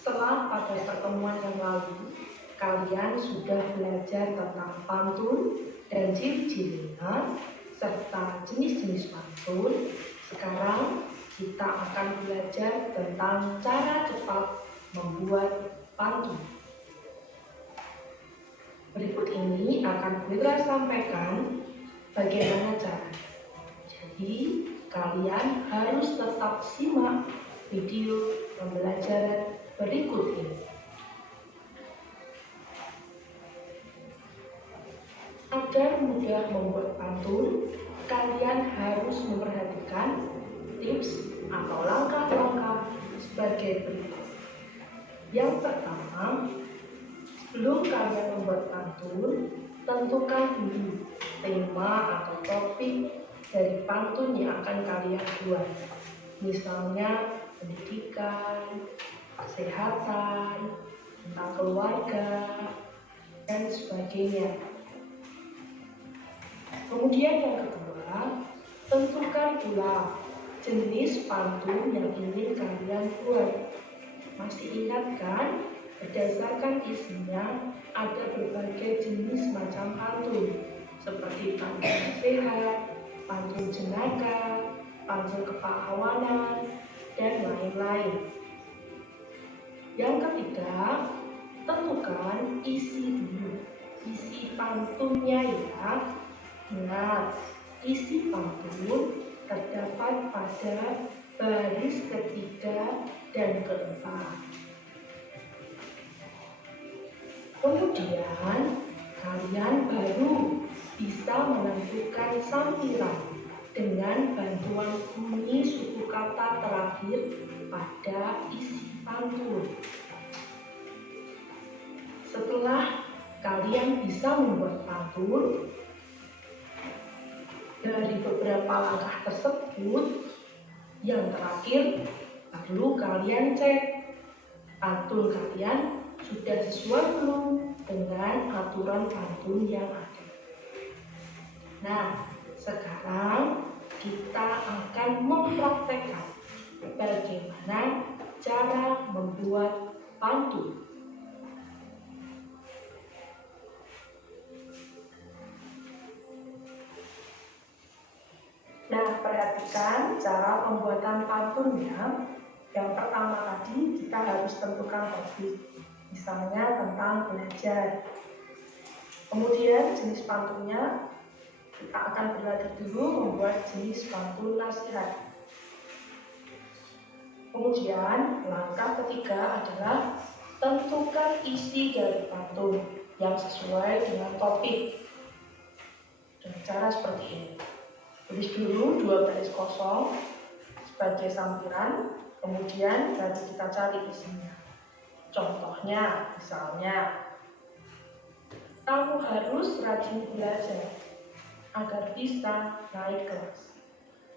Setelah pada pertemuan yang lalu, kalian sudah belajar tentang pantun dan ciri-cirinya, serta jenis-jenis pantun. Sekarang kita akan belajar tentang cara cepat membuat pantun. Berikut ini akan Putra sampaikan bagaimana caranya. Jadi, kalian harus tetap simak video pembelajaran berikut ini. Agar mudah membuat pantun, kalian harus memperhatikan tips atau langkah-langkah sebagai berikut. Yang pertama, sebelum kalian membuat pantun, tentukan dulu tema atau topik dari pantun yang akan kalian buat. Misalnya pendidikan, kesehatan, tentang keluarga, dan sebagainya. Kemudian yang kedua, tentukan pula jenis pantun yang ingin kalian buat. Masih ingat kan? Berdasarkan isinya, ada berbagai jenis macam pantun, seperti pantun nasihat, pantun jenaka, pantun kepahlawanan, dan lain-lain. Yang ketiga, tentukan isi dulu, isi pantunnya ya. Nah, isi pantun terdapat pada baris ketiga dan keempat. Kemudian, kalian baru bisa menentukan sampiran dengan bantuan bunyi suku kata terakhir pada isi pantun. Setelah kalian bisa membuat pantun, dari beberapa langkah tersebut, yang terakhir perlu kalian cek pantun kalian sudah sesuai belum dengan aturan pantun yang ada. Nah, sekarang kita akan mempraktekkan bagaimana cara membuat pantun. Nah, perhatikan cara pembuatan pantunnya. Yang pertama tadi kita harus tentukan topik, misalnya tentang belajar. Kemudian jenis pantunnya, kita akan berlatih dulu membuat jenis pantun nasihat. Kemudian langkah ketiga adalah tentukan isi dari pantun yang sesuai dengan topik. Dengan cara seperti ini. Tulis dulu 2 garis kosong sebagai sampiran, kemudian baru kita cari isinya. Contohnya, misalnya, kamu harus rajin belajar. agar bisa naik kelas.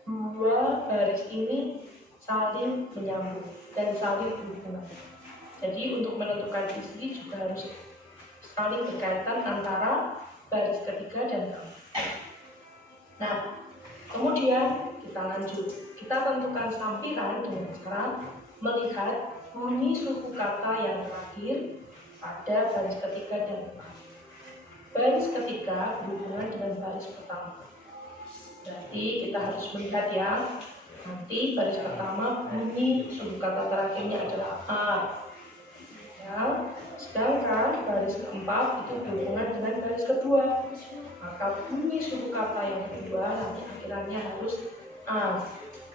Dua baris ini saling menyambung dan saling berhubungan. Jadi untuk menentukan isi juga harus saling berkaitan antara baris ketiga dan keempat. Nah, kemudian kita lanjut. Kita tentukan sampiran dengan cara melihat bunyi suku kata yang terakhir pada baris ketiga dan keempat. Baris ketiga berhubungan dengan baris pertama. Berarti kita harus melihat ya. Nanti baris pertama bunyi suku kata terakhirnya adalah A. Ya, sedangkan baris keempat itu berhubungan dengan baris kedua. Maka bunyi suku kata yang kedua nanti akhirannya harus A.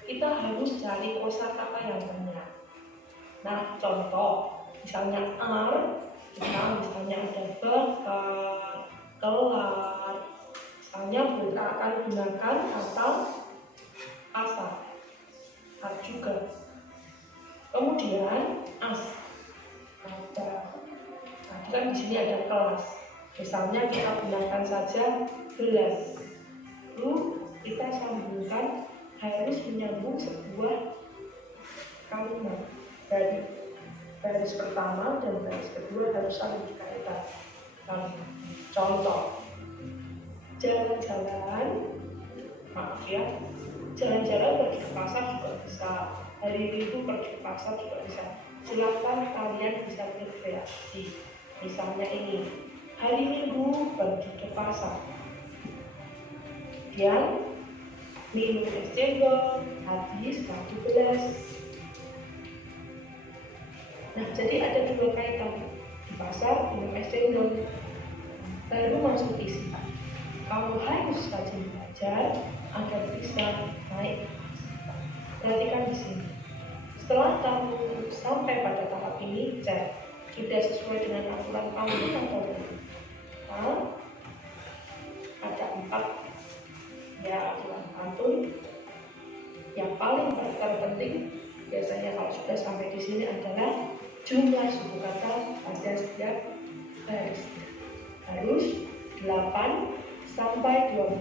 Kita harus cari kosakata yang benar. Nah, contoh, misalnya ar, kita misalnya ada bakar, kelar. Misalnya kita akan gunakan kata asal, ar juga. Kemudian as, ada. Tadi kan di sini ada kelas. Misalnya kita gunakan saja gelas. Lalu kita sambungkan harus menyambung sebuah kalimat dari baris pertama dan baris kedua harus saling dikaitkan. Contoh, jalan-jalan, maaf ya, jalan-jalan pergi ke pasar juga bisa, hari Minggu pergi ke pasar juga bisa. Silakan kalian bisa berkreasi. Misalnya ini, hari Minggu pergi ke pasar. Kemudian minum es cendol habis 1 gelas. Nah, jadi ada dua kaitan. Di pasar minum es cendol. Lalu masuk isi. Kamu harus rajin belajar agar bisa naik kelas. Perhatikan di sini. Setelah kamu sampai pada tahap ini, cek sudah sesuai dengan aturan kamu atau belum. Nah, ada 4 ya aturan pantun. Yang paling terpenting biasanya kalau sudah sampai di sini adalah jumlah suku kata pada setiap baris. Harus 8 sampai 12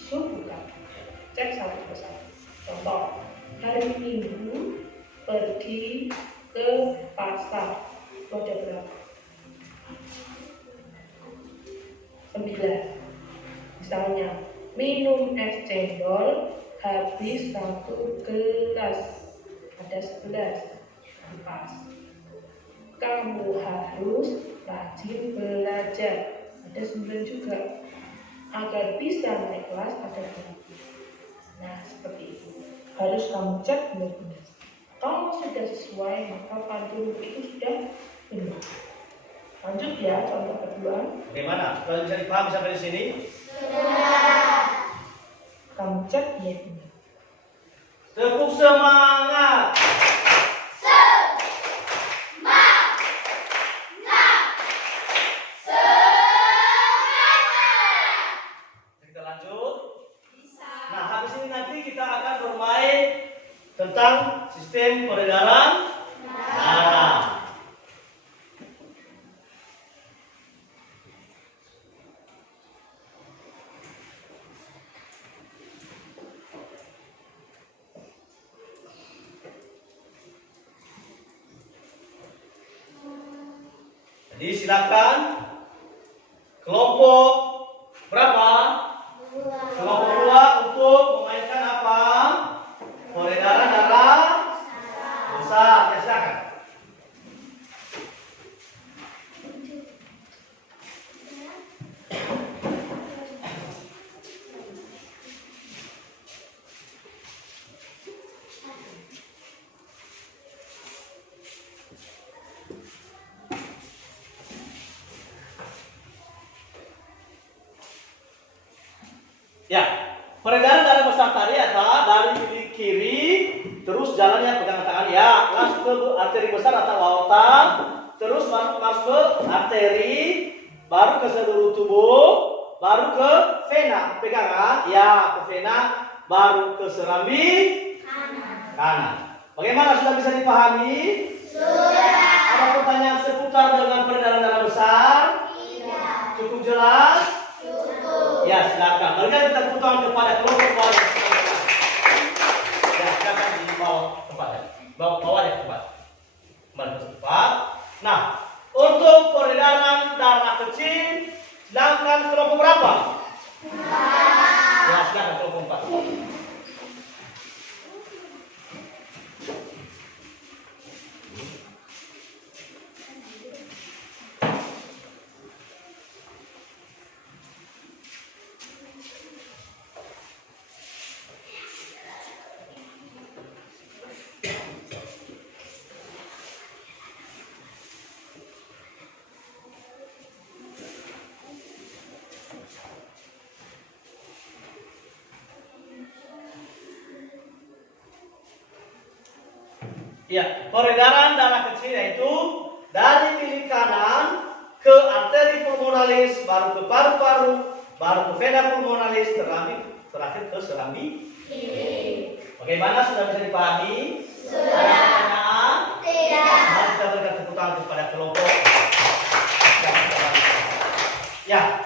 suku kata. Cek satu persatu. Contoh, hari Minggu pergi ke pasar. Itu ada berapa? 9. Misalnya, minum es cendol habis 1 gelas. Ada 11. Pas. Kamu harus rajin belajar. Ada 9 juga. Agar bisa naik kelas ada 12. Nah, seperti itu. Harus kamu cek benar-benar. Kalau sudah sesuai, maka pantun itu sudah benar. Lanjut ya, contoh kedua. Bagaimana? Kalau bisa dipahami sampai di sini? Kamu cek benar-benar. Tepuk semangat. Kita lanjut. Nah, habis ini nanti kita akan bermain tentang sistem peredaran darah. Jadi silakan kelompok berapa? Kelompok 2 untuk memainkan apa? Peredaran darah besar. Ya, silakan. Ya, peredaran darah besar tadi adalah dari kiri, terus jalannya pegangan tangan ya, langsung ke arteri besar atau aorta, terus masuk ke arteri, baru ke seluruh tubuh, baru ke vena, pegangan, ya ke vena, baru ke serambi kanan. Bagaimana, sudah bisa dipahami? Sudah. Ada pertanyaan seputar dengan peredaran darah besar? Tidak. Cukup jelas? Cukup. Ya, silakan. Berikan kita tepuk tangan kepada kelompok bawah. Ya, silakan di bawah tempatnya. Bawah ya tempat. Kembali ke tempat. Nah, untuk peredaran darah kecil, silakan kelompok berapa? Ya, silakan kelompok 4. Ya, peredaran darah kecil yaitu dari kiri kanan ke arteri pulmonalis, baru ke paru-paru, baru ke vena pulmonalis, terakhir ke serambi. Bagaimana, sudah bisa dipahami? Sudah. Ada pertanyaan? Tidak. Mari kita berikan tepuk tangan kepada kelompok. Ya.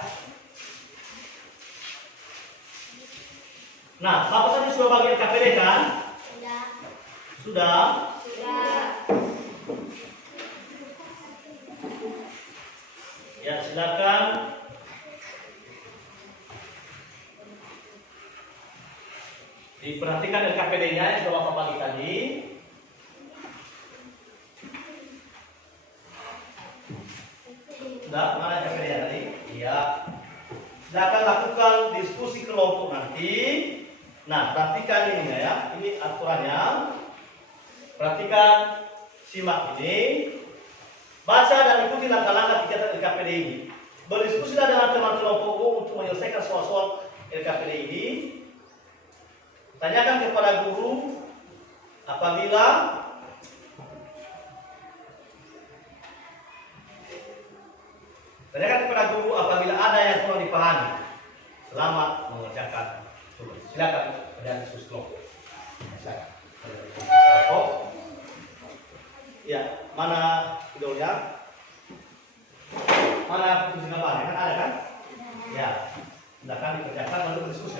Nah, Bapak tadi sudah bagi KPD kan? Sudah. Ya, silakan. Diperhatikan LKPD-nya yang sudah Bapak bagi tadi. Sudah, mana LKPD-nya tadi? Iya. Silakan lakukan diskusi kelompok nanti. Nah, perhatikan ini ya. Ini aturannya. Perhatikan, simak ini. Baca dan ikuti langkah-langkah kegiatan LKPD ini. Berdiskusilah dengan teman kelompokmu untuk menyelesaikan soal-soal LKPD ini. Tanyakan kepada guru apabila ada yang kurang dipahami selama mengerjakan tugas. Silakan ada diskusi kelompok. Silakan. Oh, ya, mana videonya? Mana fungsi gambarnya? Kan ada kan? Ya, silakan dikerjakan lalu berdiskusi.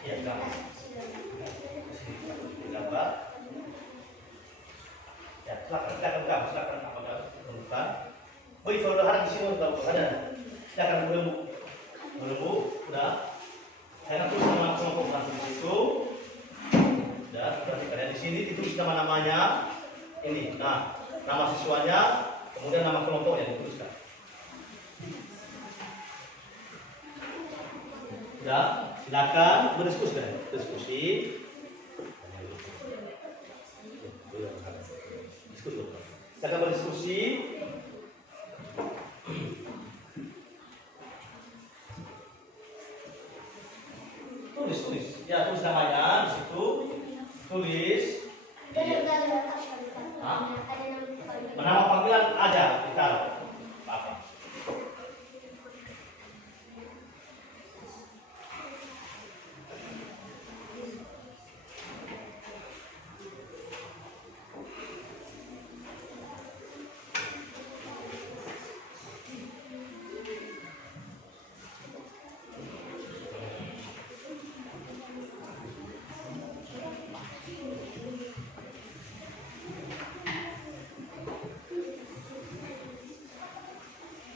Ya, gambar. Ya, silakan apakah bukan? Oh, itu udah hari di sini udah ada. Silakan menunggu, udah. Saya tulis nama kelompok nanti di situ. Dan berarti kalian di sini ditulis nama-namanya. Ini, nah, nama siswanya, kemudian nama kelompoknya dituliskan. Sudah, silakan berdiskusi kan? Diskusi. Silakan berdiskusi. Tulis. Ya, tulis namanya di situ. Tulis. Nama panggilan aja ditaruh. Apa?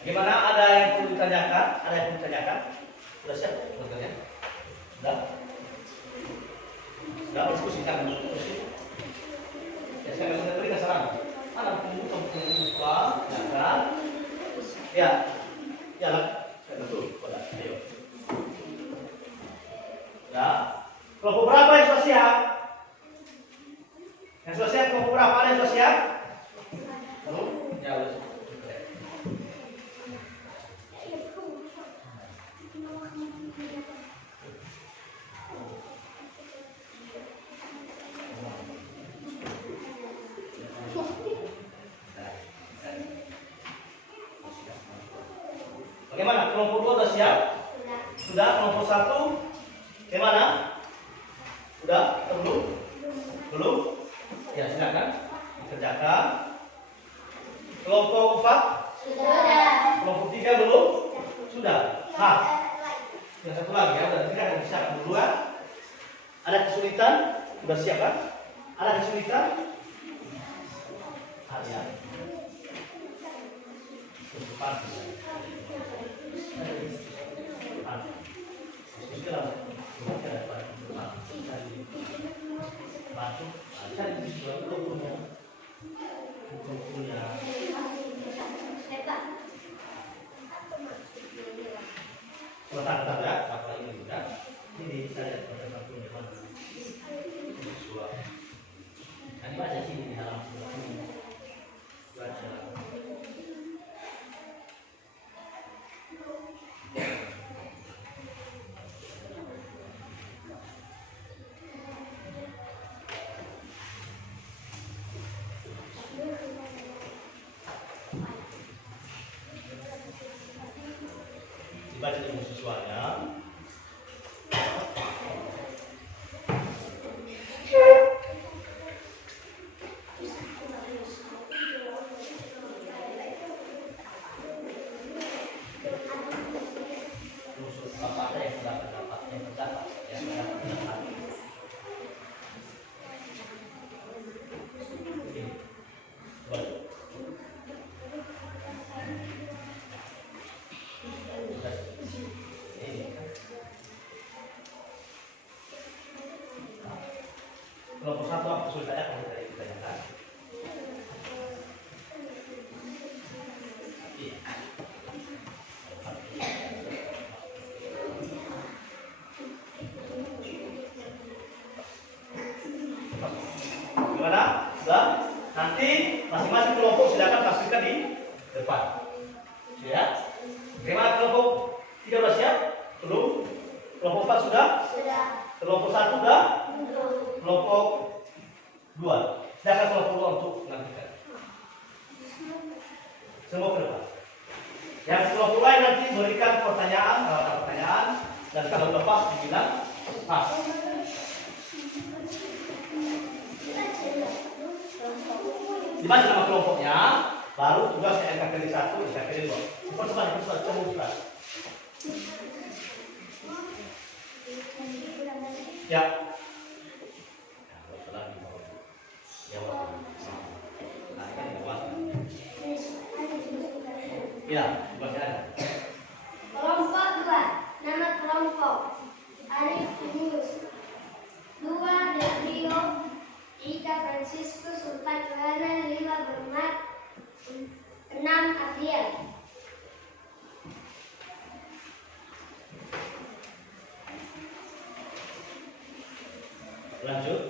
Bagaimana? Ada yang perlu ditanyakan? Sudah siap? Sudah? Sudah diskusi kan? Ya, saya akan berikan saran. Mana pembuka? Ya kan? Ya, jalan. Betul. Ayo. Ya. Kelompok berapa yang sudah siap? Yang sudah siap kelompok berapa? Ada yang sudah siap? Ya, sudah. Bagaimana? Kelompok 2 sudah siap? Sudah. Kelompok 1 bagaimana? Sudah? Belum? Ya, silakan. dikerjakan. Kelompok 4? Sudah. Kelompok 3 belum? Sudah. Nah, yang satu lagi ya, berarti kan yang siap duluan. Ada kesulitan? Sudah siap kan? Ada kesulitan? Ada. Depan. Sebentar ya, apa ini juga? Ini kita lihat pada bukunya mana? Siswa. Ini baca sini di dalam surat ini. Baca. Dibaca dulu siswanya. Musuh apa yang sudah terdapat, yang terdapat, yang sudah terdapat. Ini. Baca. Kelompok 1 apa kesulitannya kalau tadi kita tanyakan? Iya. Gimana? Sudah? Nanti masing-masing kelompok silakan pastikan di depan. Ya. Bagaimana kelompok 3 sudah siap? Belum? Kelompok 4 sudah? Sudah. Kelompok 1 sudah? Belum. Kelompok 2. Silakan kelompok 2 untuk menantikan. Semua ke depan. Yang kelompok lain nanti berikan pertanyaan, pertanyaan dan kalau lepas dibilang pas. Dibaca nama kelompoknya, baru tugas yang NKPD 1, NKPD 2. Dipercepat, cepat. Ya. Ya, dibaca. Kelompok 2. Nama kelompok Arif Yunus, 2 Del Rio, 3 Franciscus, 4 Johanna, 5 Bermat, 6 Abdiel. Lanjut.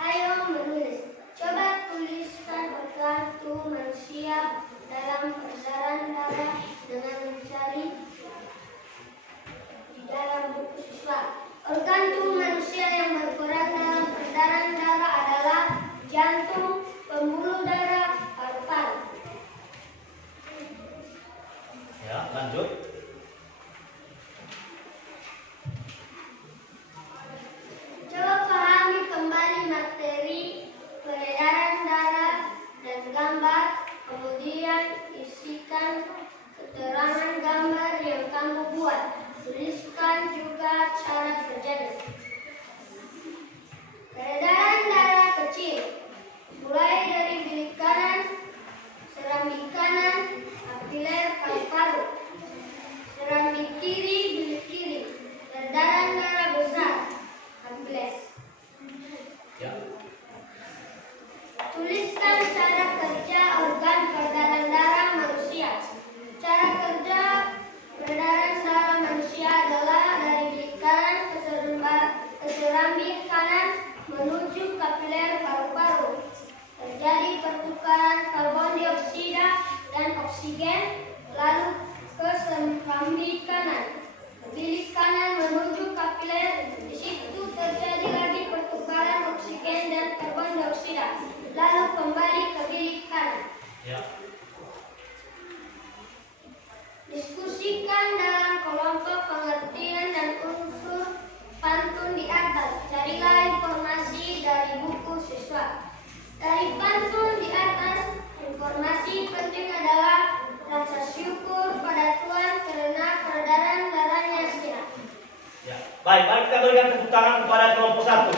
Ayo menulis. Coba tuliskan organ tubuh manusia dalam peredaran darah dengan mencari di dalam buku siswa. Organ tubuh manusia yang berperan dalam peredaran darah adalah jantung, pembuluh darah, paru-paru. Ya, lanjut. Coba pahami kembali materi peredaran darah dan gambar, kemudian isikan keterangan gambar yang kamu buat. Tuliskan juga cara kerjanya. Peredaran darah kecil, mulai dari bilik kanan, serambi kanan, kapiler paru-paru. Serambi kiri, bilik kiri. Peredaran darah besar, kapiler. Ya. Tuliskan cara kerja organ peredaran darah manusia. Cara kerja peredaran darah manusia adalah dari bilik kanan ke serambi kanan menuju berikan tepuk tangan kepada kelompok 1.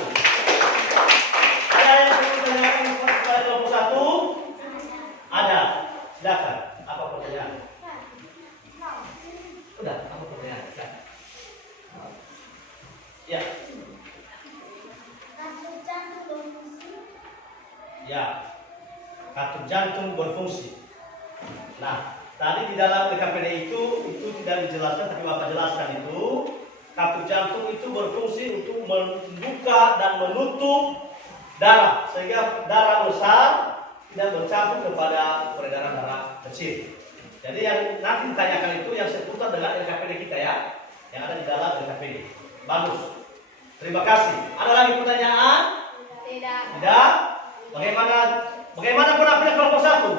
Ada yang ingin bertanya kepada kelompok 1? Ada. Silakan. Apa pertanyaan? Udah, apa pertanyaan? Ya. Ya. Katup jantung berfungsi. Nah, tadi di dalam DKPD itu tidak dijelaskan, tapi Bapak jelaskan itu. Katup jantung itu berfungsi untuk membuka dan menutup darah sehingga darah besar tidak bercampur kepada peredaran darah kecil. Jadi yang nanti ditanyakan itu yang seputar dengan LKPD kita ya, yang ada di dalam LKPD. Bagus. Terima kasih. Ada lagi pertanyaan? Tidak. Tidak. Bagaimana penampilan kelompok 1?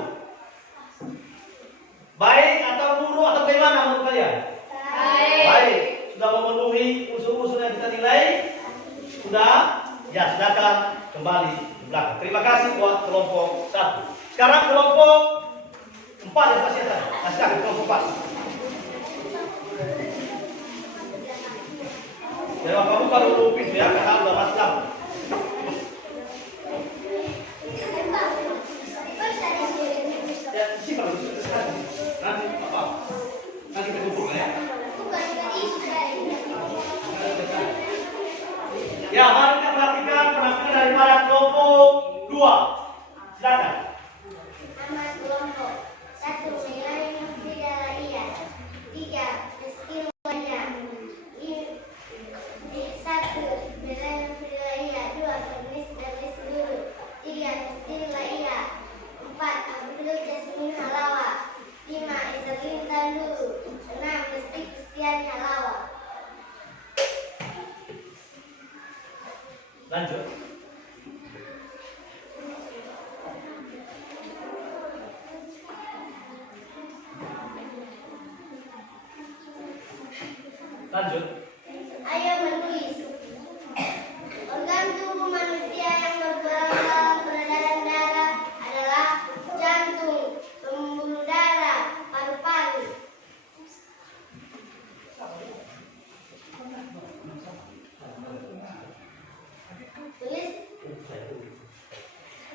Baik atau buruk atau bagaimana menurut kalian? Baik. Sudah memenuhi unsur-unsur yang kita nilai? Sudah? Ya, silakan kembali ke belakang. Terima kasih buat kelompok 1. Sekarang kelompok 4 yang pasti ada. Silakan kelompok 4. Jadi kamu kalau lupis ya, karena udah masalah. Ya, sih kalau nanti apa? Nanti kita kumpul ya. Ya, mari kita perhatikan penampilan daripada kelompok 2. Silakan. Nama kelompok 1 nilai Fidalia, 3 istilahnya. 1 nilai Fidalia, 2 Femis dan Dulu, 3 istilahnya, 4 Abdul Jasmin Halawa, 5 Eselin Tandulu, 6 Lesti Kristian Halawa. Lanjut. Lanjut. Ayo menulis. Organ tubuh manusia yang berperan dalam peredaran darah adalah jantung, pembuluh darah, paru-paru. Tulis.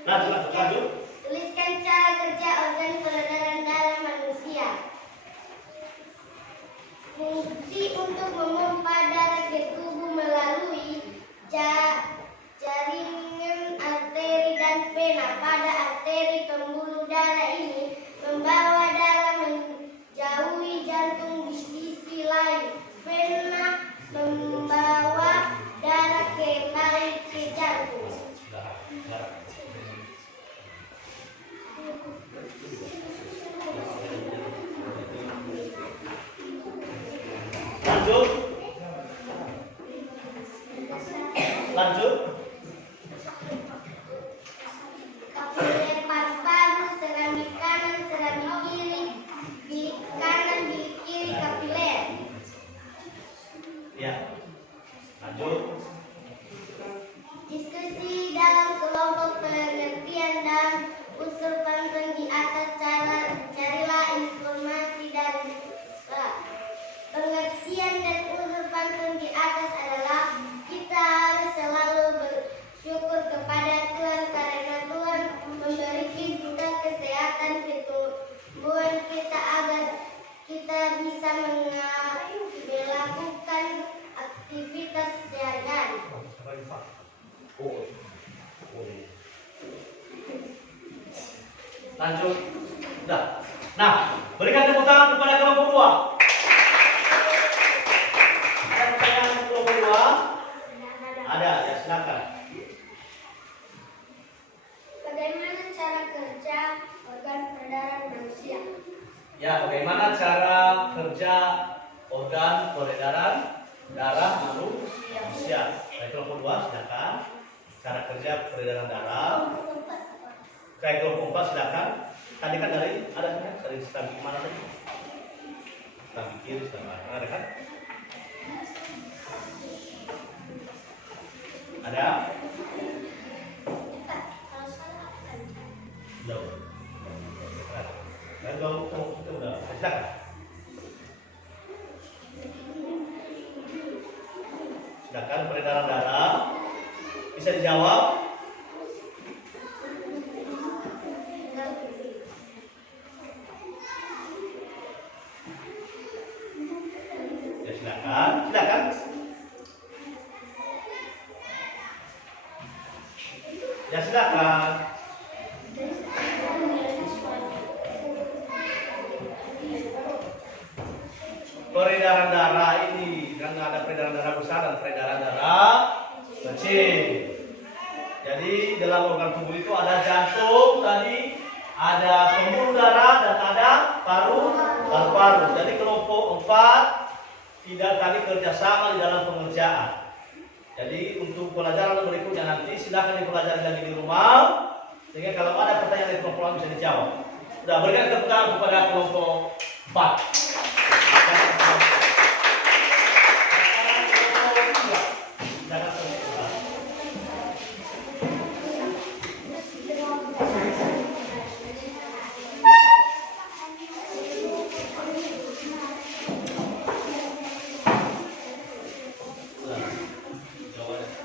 Lanjut. Tuliskan cara kerja organ peredaran darah manusia. Fungsi untuk memompa darah ke tubuh melalui jaringan arteri dan vena. Pada arteri pembuluh darah ini membawa darah menjauhi jantung, di sisi lain vena membawa darah kembali ke jantung. Lanjut. Kapiler paru-paru, serang di kanan, serang di kiri, bilik kanan, bilik kiri, kapiler. Ya. Lanjut. Diskusi dalam kelompok pengertian dan unsur penting di atas. Carilah informasi dari pengertian dan unsur penting di atas adalah kita harus selalu bersyukur kepada Tuhan karena Tuhan memberi kita kesehatan ketubuhan kita agar kita bisa melakukan aktivitas sehari-hari. Lanjut. Udah. Nah, berikan tepuk tangan kepada kelompok 2. Ada pertanyaan kelompok 2? Ada, ya silakan. Bagaimana cara kerja organ peredaran manusia? Ya, bagaimana cara kerja organ peredaran darah manusia? Baik, kelompok 2 silakan. Cara kerja peredaran darah. Kayak kelompok 4 silakan. Tadi kan dari samping mana tadi? Samping kiri, samping kanan, ada kan? Ada? Jauh. Dan kelompok itu udah silakan. Silakan peredaran darah? Bisa dijawab? Ya silakan, silakan. Ya silakan. Peredaran darah ini kan ada peredaran darah besar dan peredaran darah kecil. Jadi dalam organ tubuh itu ada jantung tadi, ada pembuluh darah dan ada paru-paru. Jadi kelompok 4 tidak tadi kerjasama di dalam pengerjaan. Jadi untuk pelajaran berikutnya nanti silakan dipelajari lagi di rumah. Sehingga kalau ada pertanyaan dari kelompok bisa dijawab. Sudah, berikan tepuk tangan kepada kelompok 4.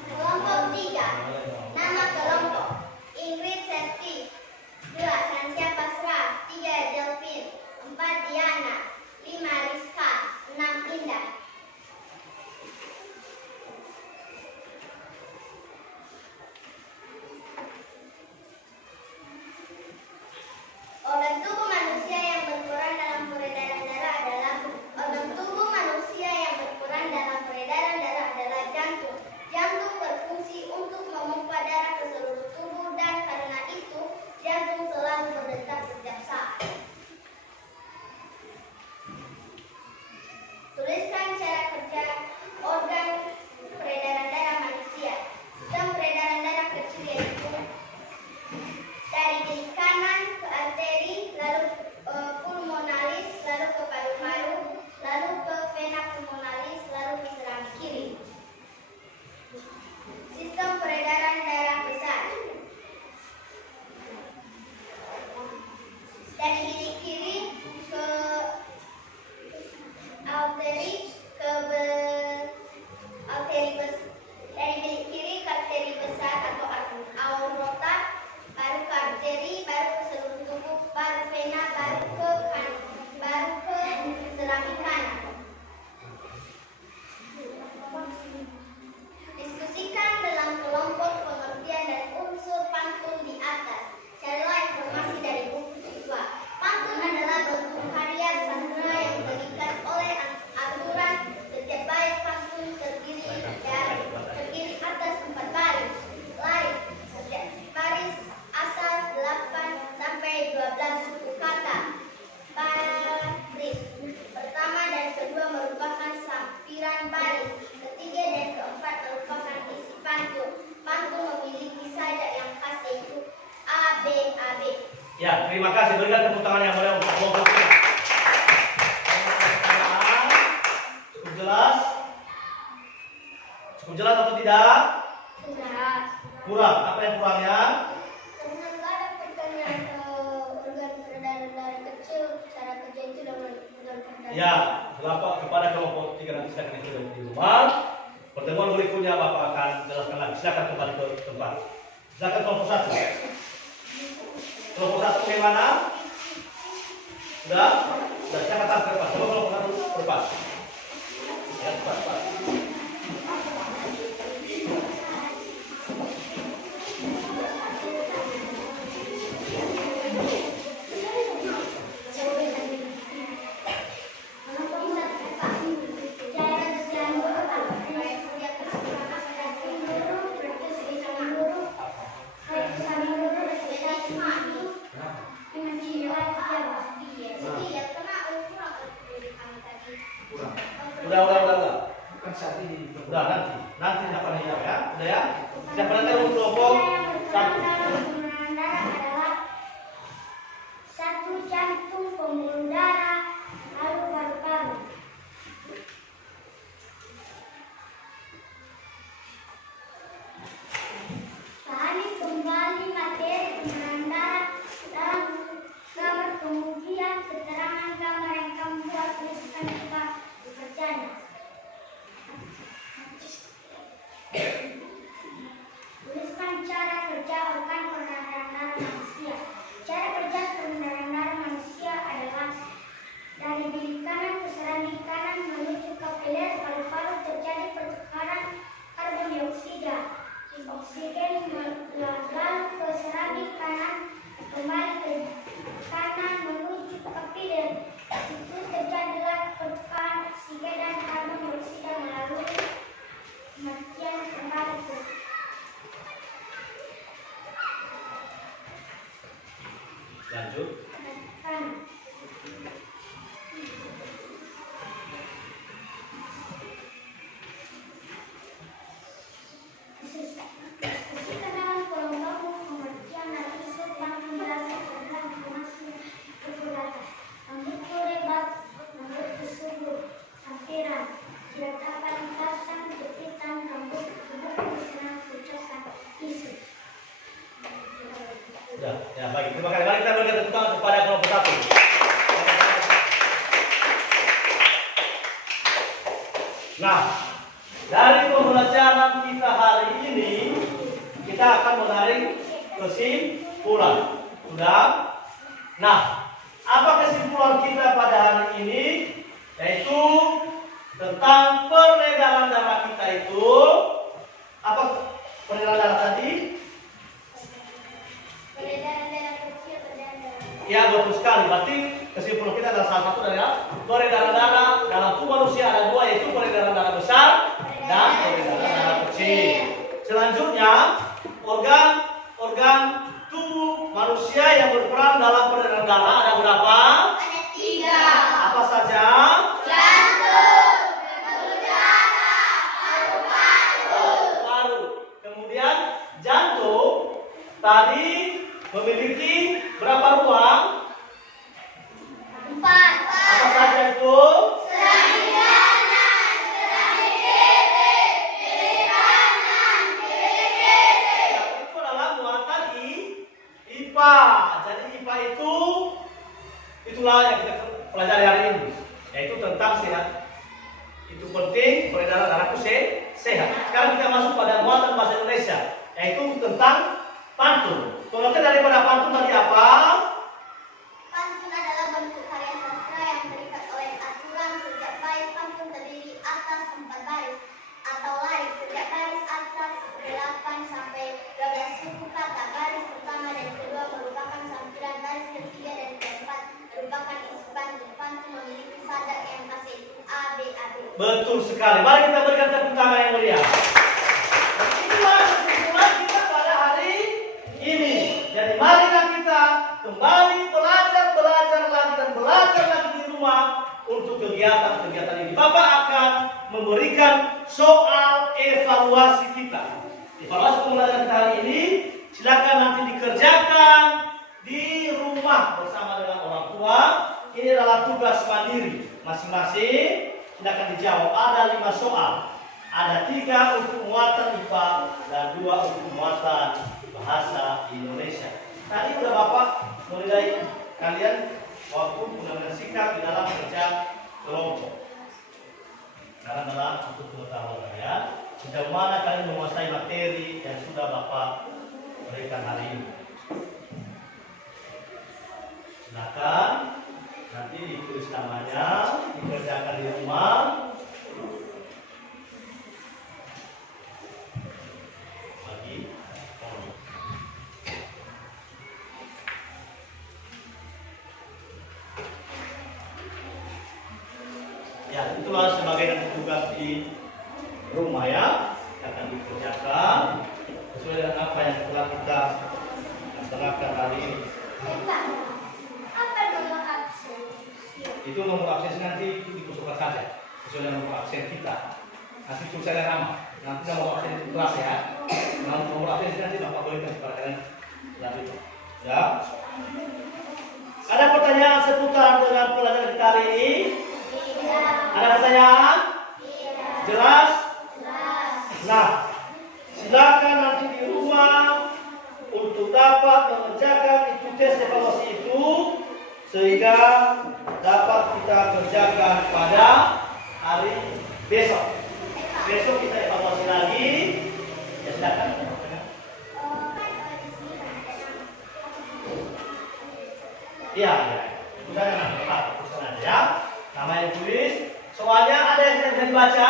Kelompok 3. Nama kelompok: Ingrid Septi. 2. Sansia Pasra. 3. Delvin. 4. Diana. 5. Rizka. 6. Indah. Organ tubuh manusia yang berperan dalam peredaran darah adalah jantung. Jantung berfungsi untuk memompa darah ke seluruh tubuh dan karena itu jantung selalu berdetak setiap saat. Tuliskan cara kerja organ peredaran darah manusia. Sistem peredaran darah kecil yaitu dari kiri kanan ke arteri, lalu pulmonalis, lalu ke paru-paru, lalu ke vena pulmonalis, lalu ke selang kiri. Sistem peredaran darah besar. Dari bilik kiri ke arteri dari bilik kiri ke arteri besar atau aorta, baru ke arteri, baru ke seluruh tubuh, baru vena, baru ke selami kanan. Diskusikan dalam kelompok pengertian dan unsur pantun di atas. Carilah informasi dari buku siswa. Pantun adalah bentuk karya sastra yang terikat oleh aturan. Setiap bait pantun terdiri atas 4 baris. Lain, setiap baris atas 8 sampai 12 suku kata. Baris pertama dan kedua merupakan sampiran baris. Ketiga dan keempat merupakan isi pantun. Pantun memiliki sajak yang khas yaitu A, B, A, B. Ya, terima kasih. Berikan tepuk tangan yang meriah untuk kelompok kita. Cukup jelas? Cukup jelas atau tidak? Jelas. Kurang. Apa yang kurangnya? Karena nggak ada pertanyaan organ peredaran darah kecil, cara kerja itu dalam organ peredaran. Ya, kepada kelompok 3 nanti silakan itu di rumah. Pertemuan berikutnya Bapak akan jelaskan lagi. Silakan kembali ke tempat. Silakan kelompok 1. Kelompok 1 bagaimana? Sudah? Sudah, silakan tarik ke depan. Coba kelompok 1 ke depan. Ya, cepat. Udah. Lanjut. Kita dalam kolom pengertian dan isu yang menjelaskan tentang informasi kekuatan. Membuku lebar, membuku subur, sampiran, tidak dapat dipasang, jepitan, rambut, buku senang ucapan isu. Ya, ya baik. Terima kasih. Mari kita berikan tepuk tangan kepada kelompok satu. Nah, dari pembelajaran kita hari ini, kita akan menarik kesimpulan. Sudah? Nah, apa kesimpulan kita pada hari ini? Yaitu tentang peredaran darah kita itu. Apa peredaran darah tadi? Peredaran darah kecil, peredaran darah besar. Ya, betul sekali. Berarti kesimpulan kita adalah salah satu dari peredaran darah dalam tubuh manusia ada dua, yaitu peredaran darah besar dan peredaran darah kecil. Selanjutnya, organ tubuh manusia yang berperan dalam peredaran darah ada berapa? Ada 3. Apa saja? Jantung, pembuluh darah, paru-paru. Paru. Kemudian jantung tadi memiliki berapa ruang? 4. Apa saja itu? Serangan kanan, serangan kiri, kiri kanan, kiri kiri. Ya, itu adalah muatan IPA. Jadi IPA itulah yang kita pelajari hari ini, yaitu tentang sehat. Itu penting, peredaran darahku sehat. Sekarang kita masuk pada muatan bahasa Indonesia, yaitu tentang pantun. Pengertian daripada pantun tadi apa? Pantun adalah bentuk karya sastra yang terikat oleh aturan. Setiap bait pantun terdiri atas 4 baris atau larik. Setiap baris atas 8 sampai 12 suku kata. Baris pertama dan kedua merupakan sampiran. Baris ketiga dan keempat merupakan isu pantun. Pantun memiliki sadar yang pasti A, B, A, B. Betul sekali. Mari kita berikan tepuk tangan yang meriah. Inilah kesimpulan kita pada hari ini. Jadi marilah kita kembali belajar lagi dan belajar lagi di rumah untuk kegiatan-kegiatan ini. Bapak akan memberikan soal evaluasi kita. Evaluasi pembelajaran kita hari ini silakan nanti dikerjakan di rumah bersama dengan orang tua. Ini adalah tugas mandiri masing-masing. Silakan dijawab. Ada 5 soal. Ada 3 untuk muatan IPA dan 2 untuk muatan bahasa Indonesia. Tadi udah Bapak menilai kalian waktu benar-benar sikap di dalam kerja kelompok. Dalam untuk pengetahuan kalian, sejauh mana kalian menguasai materi yang sudah Bapak berikan hari ini. Silakan nanti ditulis namanya, dikerjakan di rumah. Ya, itulah sebagai tugas di rumah ya, akan dikerjakan sesuai dengan apa yang telah kita laksanakan hari ini. Apa nomor absen? Itu nomor absen nanti dikosongkan saja sesuai dengan nomor absen kita. Nanti tulisannya nama. Nanti nomor absen itu kelas ya. Nomor absen nanti Bapak bolehkan kepada kalian lanjut. Ya. Ada pertanyaan seputar dengan pelajaran kita hari ini? Ada pertanyaan? Jelas? Nah, silakan nanti di rumah untuk dapat mengerjakan itu tes evaluasi itu sehingga dapat kita kerjakan pada hari besok. Besok kita evaluasi lagi. Ya silakan. Iya, ya. Sudah kan? Tulisan aja ya. Nama yang tulis. Soalnya ada yang bisa dibaca?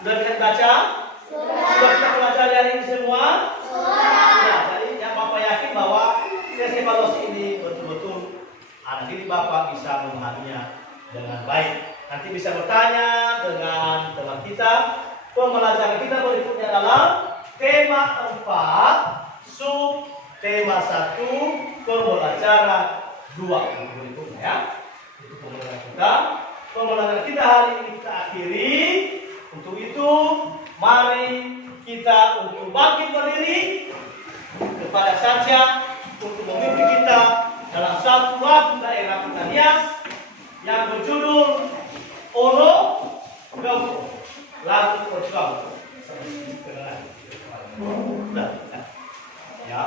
Sudah bisa dibaca? Sudah kita pelajari hari ini semua? Ya, jadi yang Bapak yakin bahwa tes evaluasi ini betul-betul nanti Bapak bisa memahaminya dengan baik. Nanti bisa bertanya dengan teman kita. Pembelajaran kita berikutnya adalah tema 4, sub tema 1, pembelajaran 2 minggu berikutnya ya. Itu pembelajaran kita. Pembelajaran kita hari ini kita akhiri. Untuk itu, mari kita untuk bangkit berdiri kepada saja untuk memimpin kita dalam satu lagu daerah pertanian yang berjudul Ono Gauko. Lagu perjuangan. Ya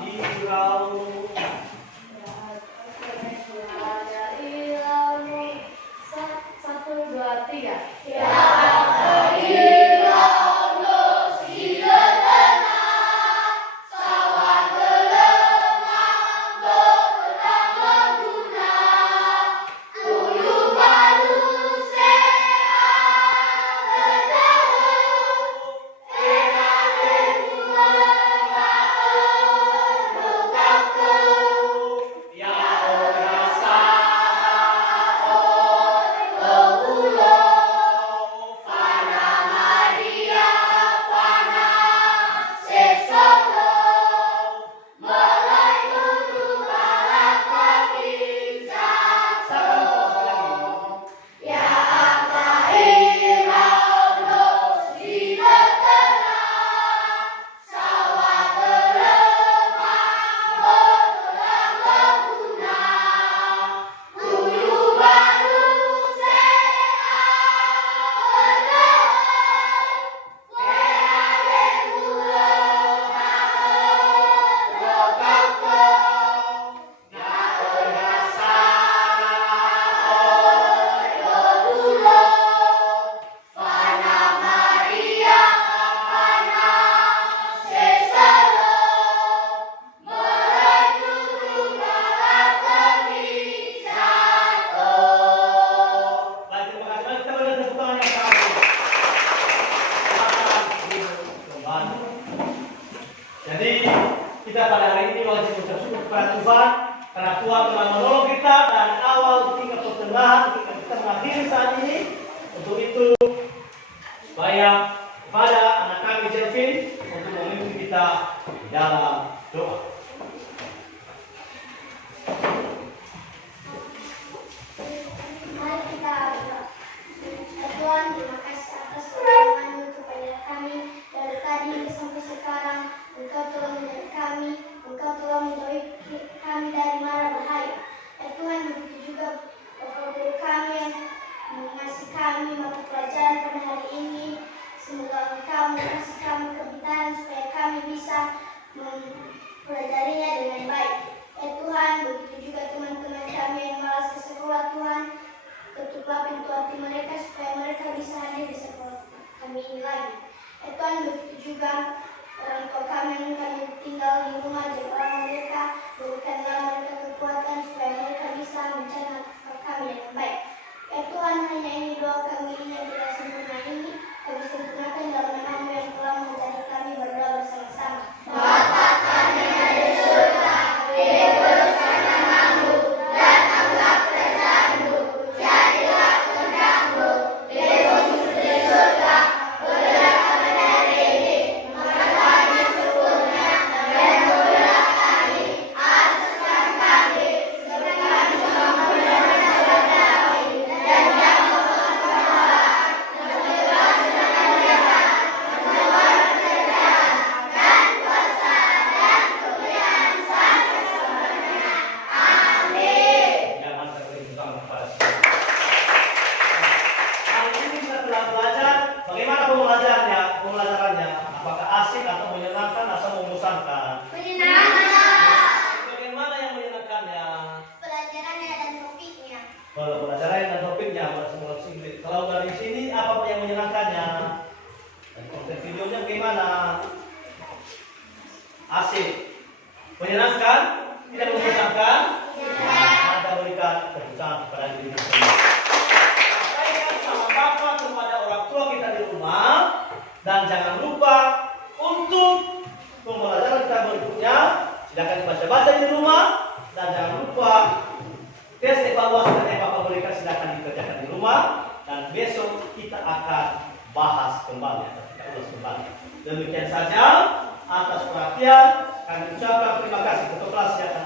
Irau. Satu, dua, tiga. Ya Jadi kita pada hari ini wajib mengucap syukur kepada Tuhan karena Tuhan telah menolong kita dari awal hingga pertengahan ketika kita mengakhiri saat ini. Untuk itu, saya kepada anak kami Jelvin untuk memimpin kita dalam doa. Mari kita berdoa. Tuhan, terima kasih atas pertolongan-Mu kepada kami dari tadi sampai sekarang. Engkau telah menjaga kami, Engkau telah menjauhi kami dari mara bahaya. Ya Tuhan, begitu juga Bapak Guru kami yang mengasihi kami mata pelajaran pada hari ini. Semoga Engkau mengasihi kami kebintahan supaya kami bisa mempelajarinya dengan baik. Ya Tuhan, begitu juga teman-teman kami yang malas ke sekolah, Tuhan, tutuplah pintu hati mereka supaya mereka bisa hadir di sekolah kami ini lagi. Ya Tuhan, begitu juga orang tua kami yang kami tinggal di rumah, jagalah mereka, berikanlah mereka kekuatan supaya mereka bisa menjaga kami dengan baik. Ya Tuhan, hanya ini doa kami ini yang tidak sempurna ini, kami sempurnakan dalam nama-Mu yang telah menjadi kami berdoa bersama-sama. Bapa kami yang ada di surga, dikuduskan nama-Mu, datanglah kerajaan-Mu, jadilah kehendak-Mu, di bumi seperti di surga. Berilah kami hari ini makan kami secukupnya, dan berilah kami atas kesalahan kami, seperti kami juga memberi saudara kami, dan jangan membawa kami ke dalam, namun bebaskan kami dari jahat, karena Tuhan kerajaan dan kuasa dan kemuliaan sampai selamanya. Amin. Jangan terlalu bersama kepada Tuhan. Hari ini kita telah belajar bagaimana pembelajarannya, apakah asik atau menyenangkan atau membosankan. Menyenangkan. Bagaimana yang menyenangkannya? Pelajarannya dan topiknya. Kalau pelajaran dan topiknya semua Inggris. Kalau dari sini apa yang menyenangkannya? Dan konten videonya bagaimana? Asik, menyenangkan, tidak membosankan. Maka berikan keputusan kepada diri kita sendiri. Sampaikan sama Bapak kepada orang tua kita di rumah dan jangan lupa untuk pembelajaran kita berikutnya. Silakan baca-baca di rumah dan jangan lupa tes evaluasi yang Bapak berikan silakan dikerjakan di rumah dan besok kita akan bahas kembali atau kita ulas kembali. Demikian saja atas perhatian kami ucapkan terima kasih kepada kelas yang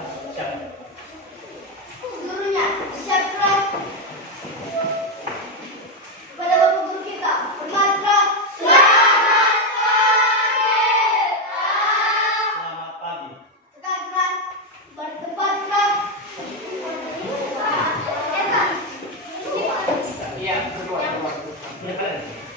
Punya kalian.